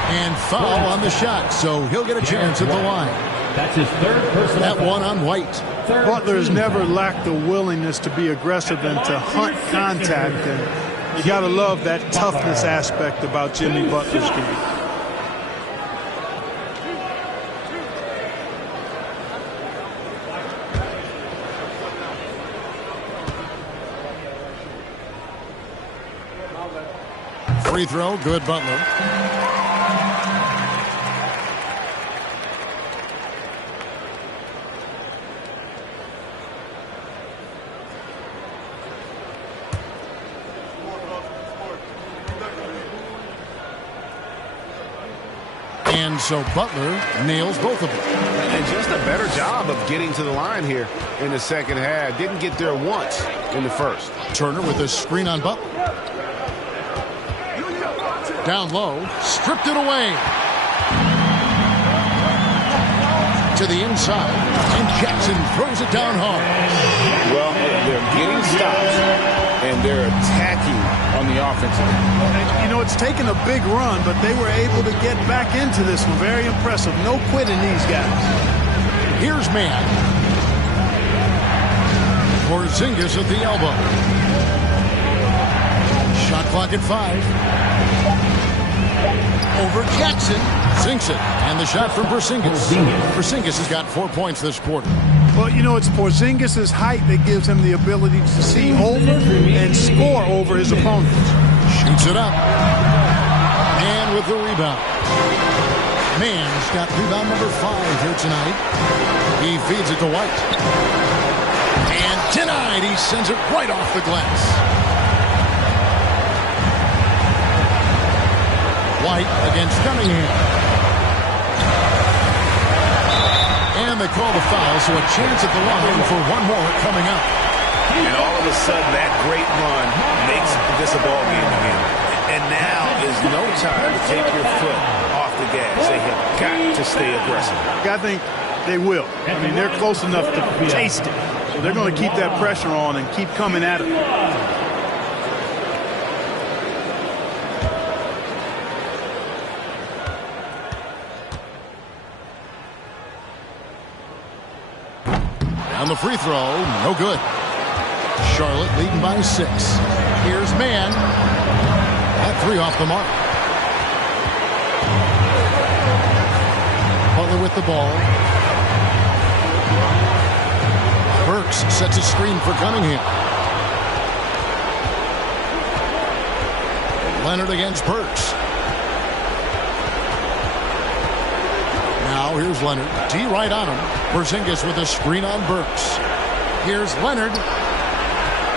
And foul on the shot, so he'll get a chance at the line. That's his third personal That foul. one on White. Butler's never lacked the willingness to be aggressive and to hunt contact. And you got to love that toughness aspect about Jimmy Butler's game. Free throw, good Butler. And so Butler nails both of them. And just a better job of getting to the line here in the second half. Didn't get there once in the first. Turner with a screen on Butler. Down low, stripped it away. To the inside, and Jackson throws it down hard. Well, they're getting stops, and they're attacking on the offensive end. You know, it's taken a big run, but they were able to get back into this one. Very impressive. No quitting these guys. Here's Mann. Porzingis at the elbow. Shot clock at 5. Over Jackson. Sinks it. And the shot from Porzingis. Porzingis has got 4 points this quarter. Well, you know, it's Porzingis' height that gives him the ability to see over and score over his opponents. Shoots it up. And with the rebound. Mann's got rebound number 5 here tonight. He feeds it to White. And denied. He sends it right off the glass. White against Cunningham. And they call the foul, so a chance at the line for one more coming up. And all of a sudden, that great run makes this a ball game again. And now is no time to take your foot off the gas. They have got to stay aggressive. I think they will. I mean, they're close enough to taste it. So they're going to keep that pressure on and keep coming at it. On the free throw, no good. Charlotte leading by 6. Here's Mann. That 3 off the mark. Butler with the ball. Burks sets a screen for Cunningham. Leonard against Burks. Now here's Leonard. D right on him. Porzingis with a screen on Burks. Here's Leonard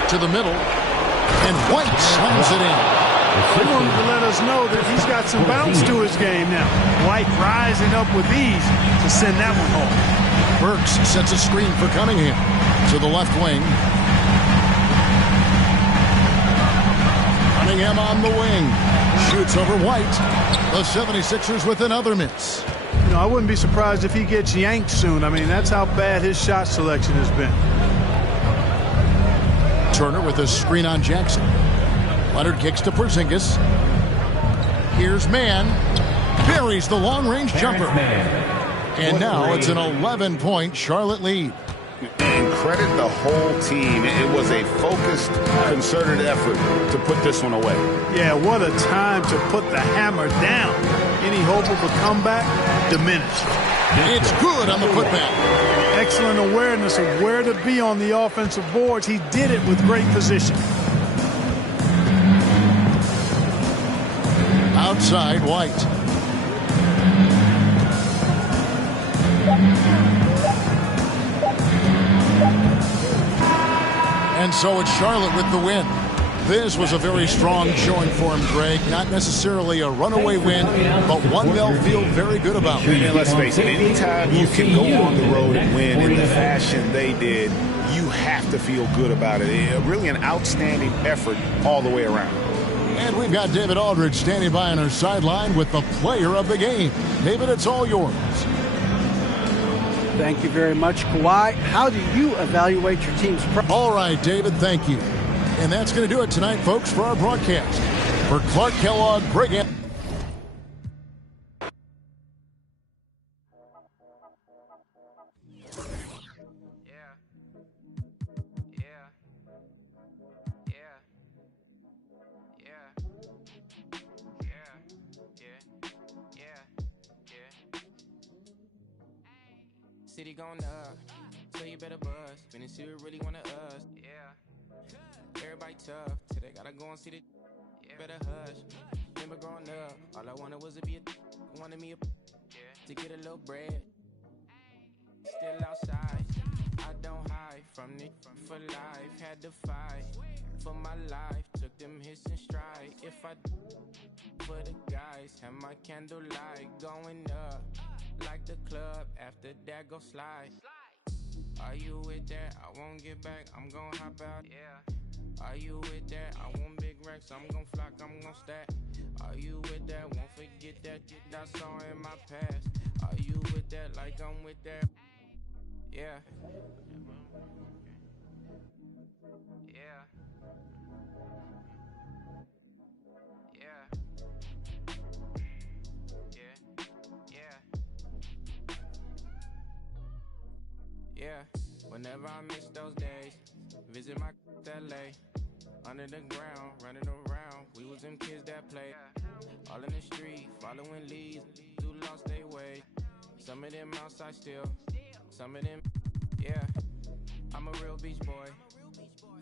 to the middle. And White slams it in. He wanted to let us know that he's got some bounce to his game now. White rising up with ease to send that one home. Burks sets a screen for Cunningham to the left wing. Cunningham on the wing. Shoots over White. The 76ers with another miss. You know, I wouldn't be surprised if he gets yanked soon. I mean, that's how bad his shot selection has been. Turner with a screen on Jackson. Leonard kicks to Porzingis. Here's Mann. Buries the long-range jumper. And now it's an 11-point Charlotte lead. And credit the whole team. It was a focused, concerted effort to put this one away. Yeah, what a time to put the hammer down. Any hope of a comeback diminished. It's good on the putback. Excellent awareness of where to be on the offensive boards. He did it with great position. Outside, White. And so it's Charlotte with the win. This was a very strong showing for him, Greg. Not necessarily a runaway win, but one they'll feel very good about. And let's face it, anytime you can go on the road and win in the fashion they did, you have to feel good about it. Really an outstanding effort all the way around. And we've got David Aldridge standing by on our sideline with the player of the game. David, it's all yours. Thank you very much, Kawhi. How do you evaluate your team's All right, David, thank you. And that's going to do it tonight, folks, for our broadcast. For Clark Kellogg, Greg Anthony. City going up, so you better buzz. Finna see who really wanna us. Yeah. Everybody tough, today gotta go and see the better hush. Remember growing up, all I wanted was to be wanted me to get a little bread. Still outside, I don't hide from it for life. Had to fight for my life, took them hits in stride. If I for the guys, have my candlelight going up like the club. After that, go slide. Are you with that? I won't get back. I'm gon' hop out. Yeah. Are you with that? I want big racks. I'm gon' flock. I'm gon' stack. Are you with that? Won't forget that I saw in my past. Are you with that? Like I'm with that. Yeah. Yeah. Yeah, whenever I miss those days, visit my LA. Under the ground, running around, we was them kids that played. All in the street, following leads, who lost their way. Some of them outside still, some of them, yeah. I'm a real beach boy,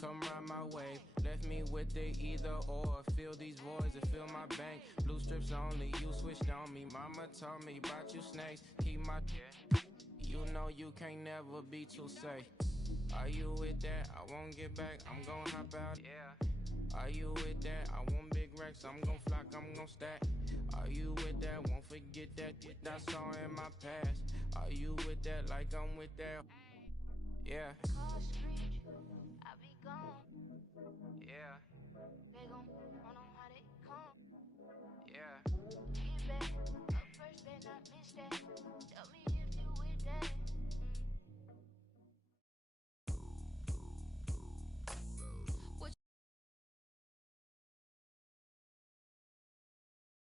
come ride my wave. Left me with the either or, fill these voids and fill my bank. Blue strips only, you switched on me. Mama told me about you snakes, keep my... You know you can't never be too safe. Are you with that? I won't get back. I'm gon' hop out. Yeah. Are you with that? I want big racks. I'm gon' flock. I'm gon' stack. Are you with that? Won't forget that I saw in my past. Are you with that? Like I'm with that. Yeah. Call stranger, I be gone.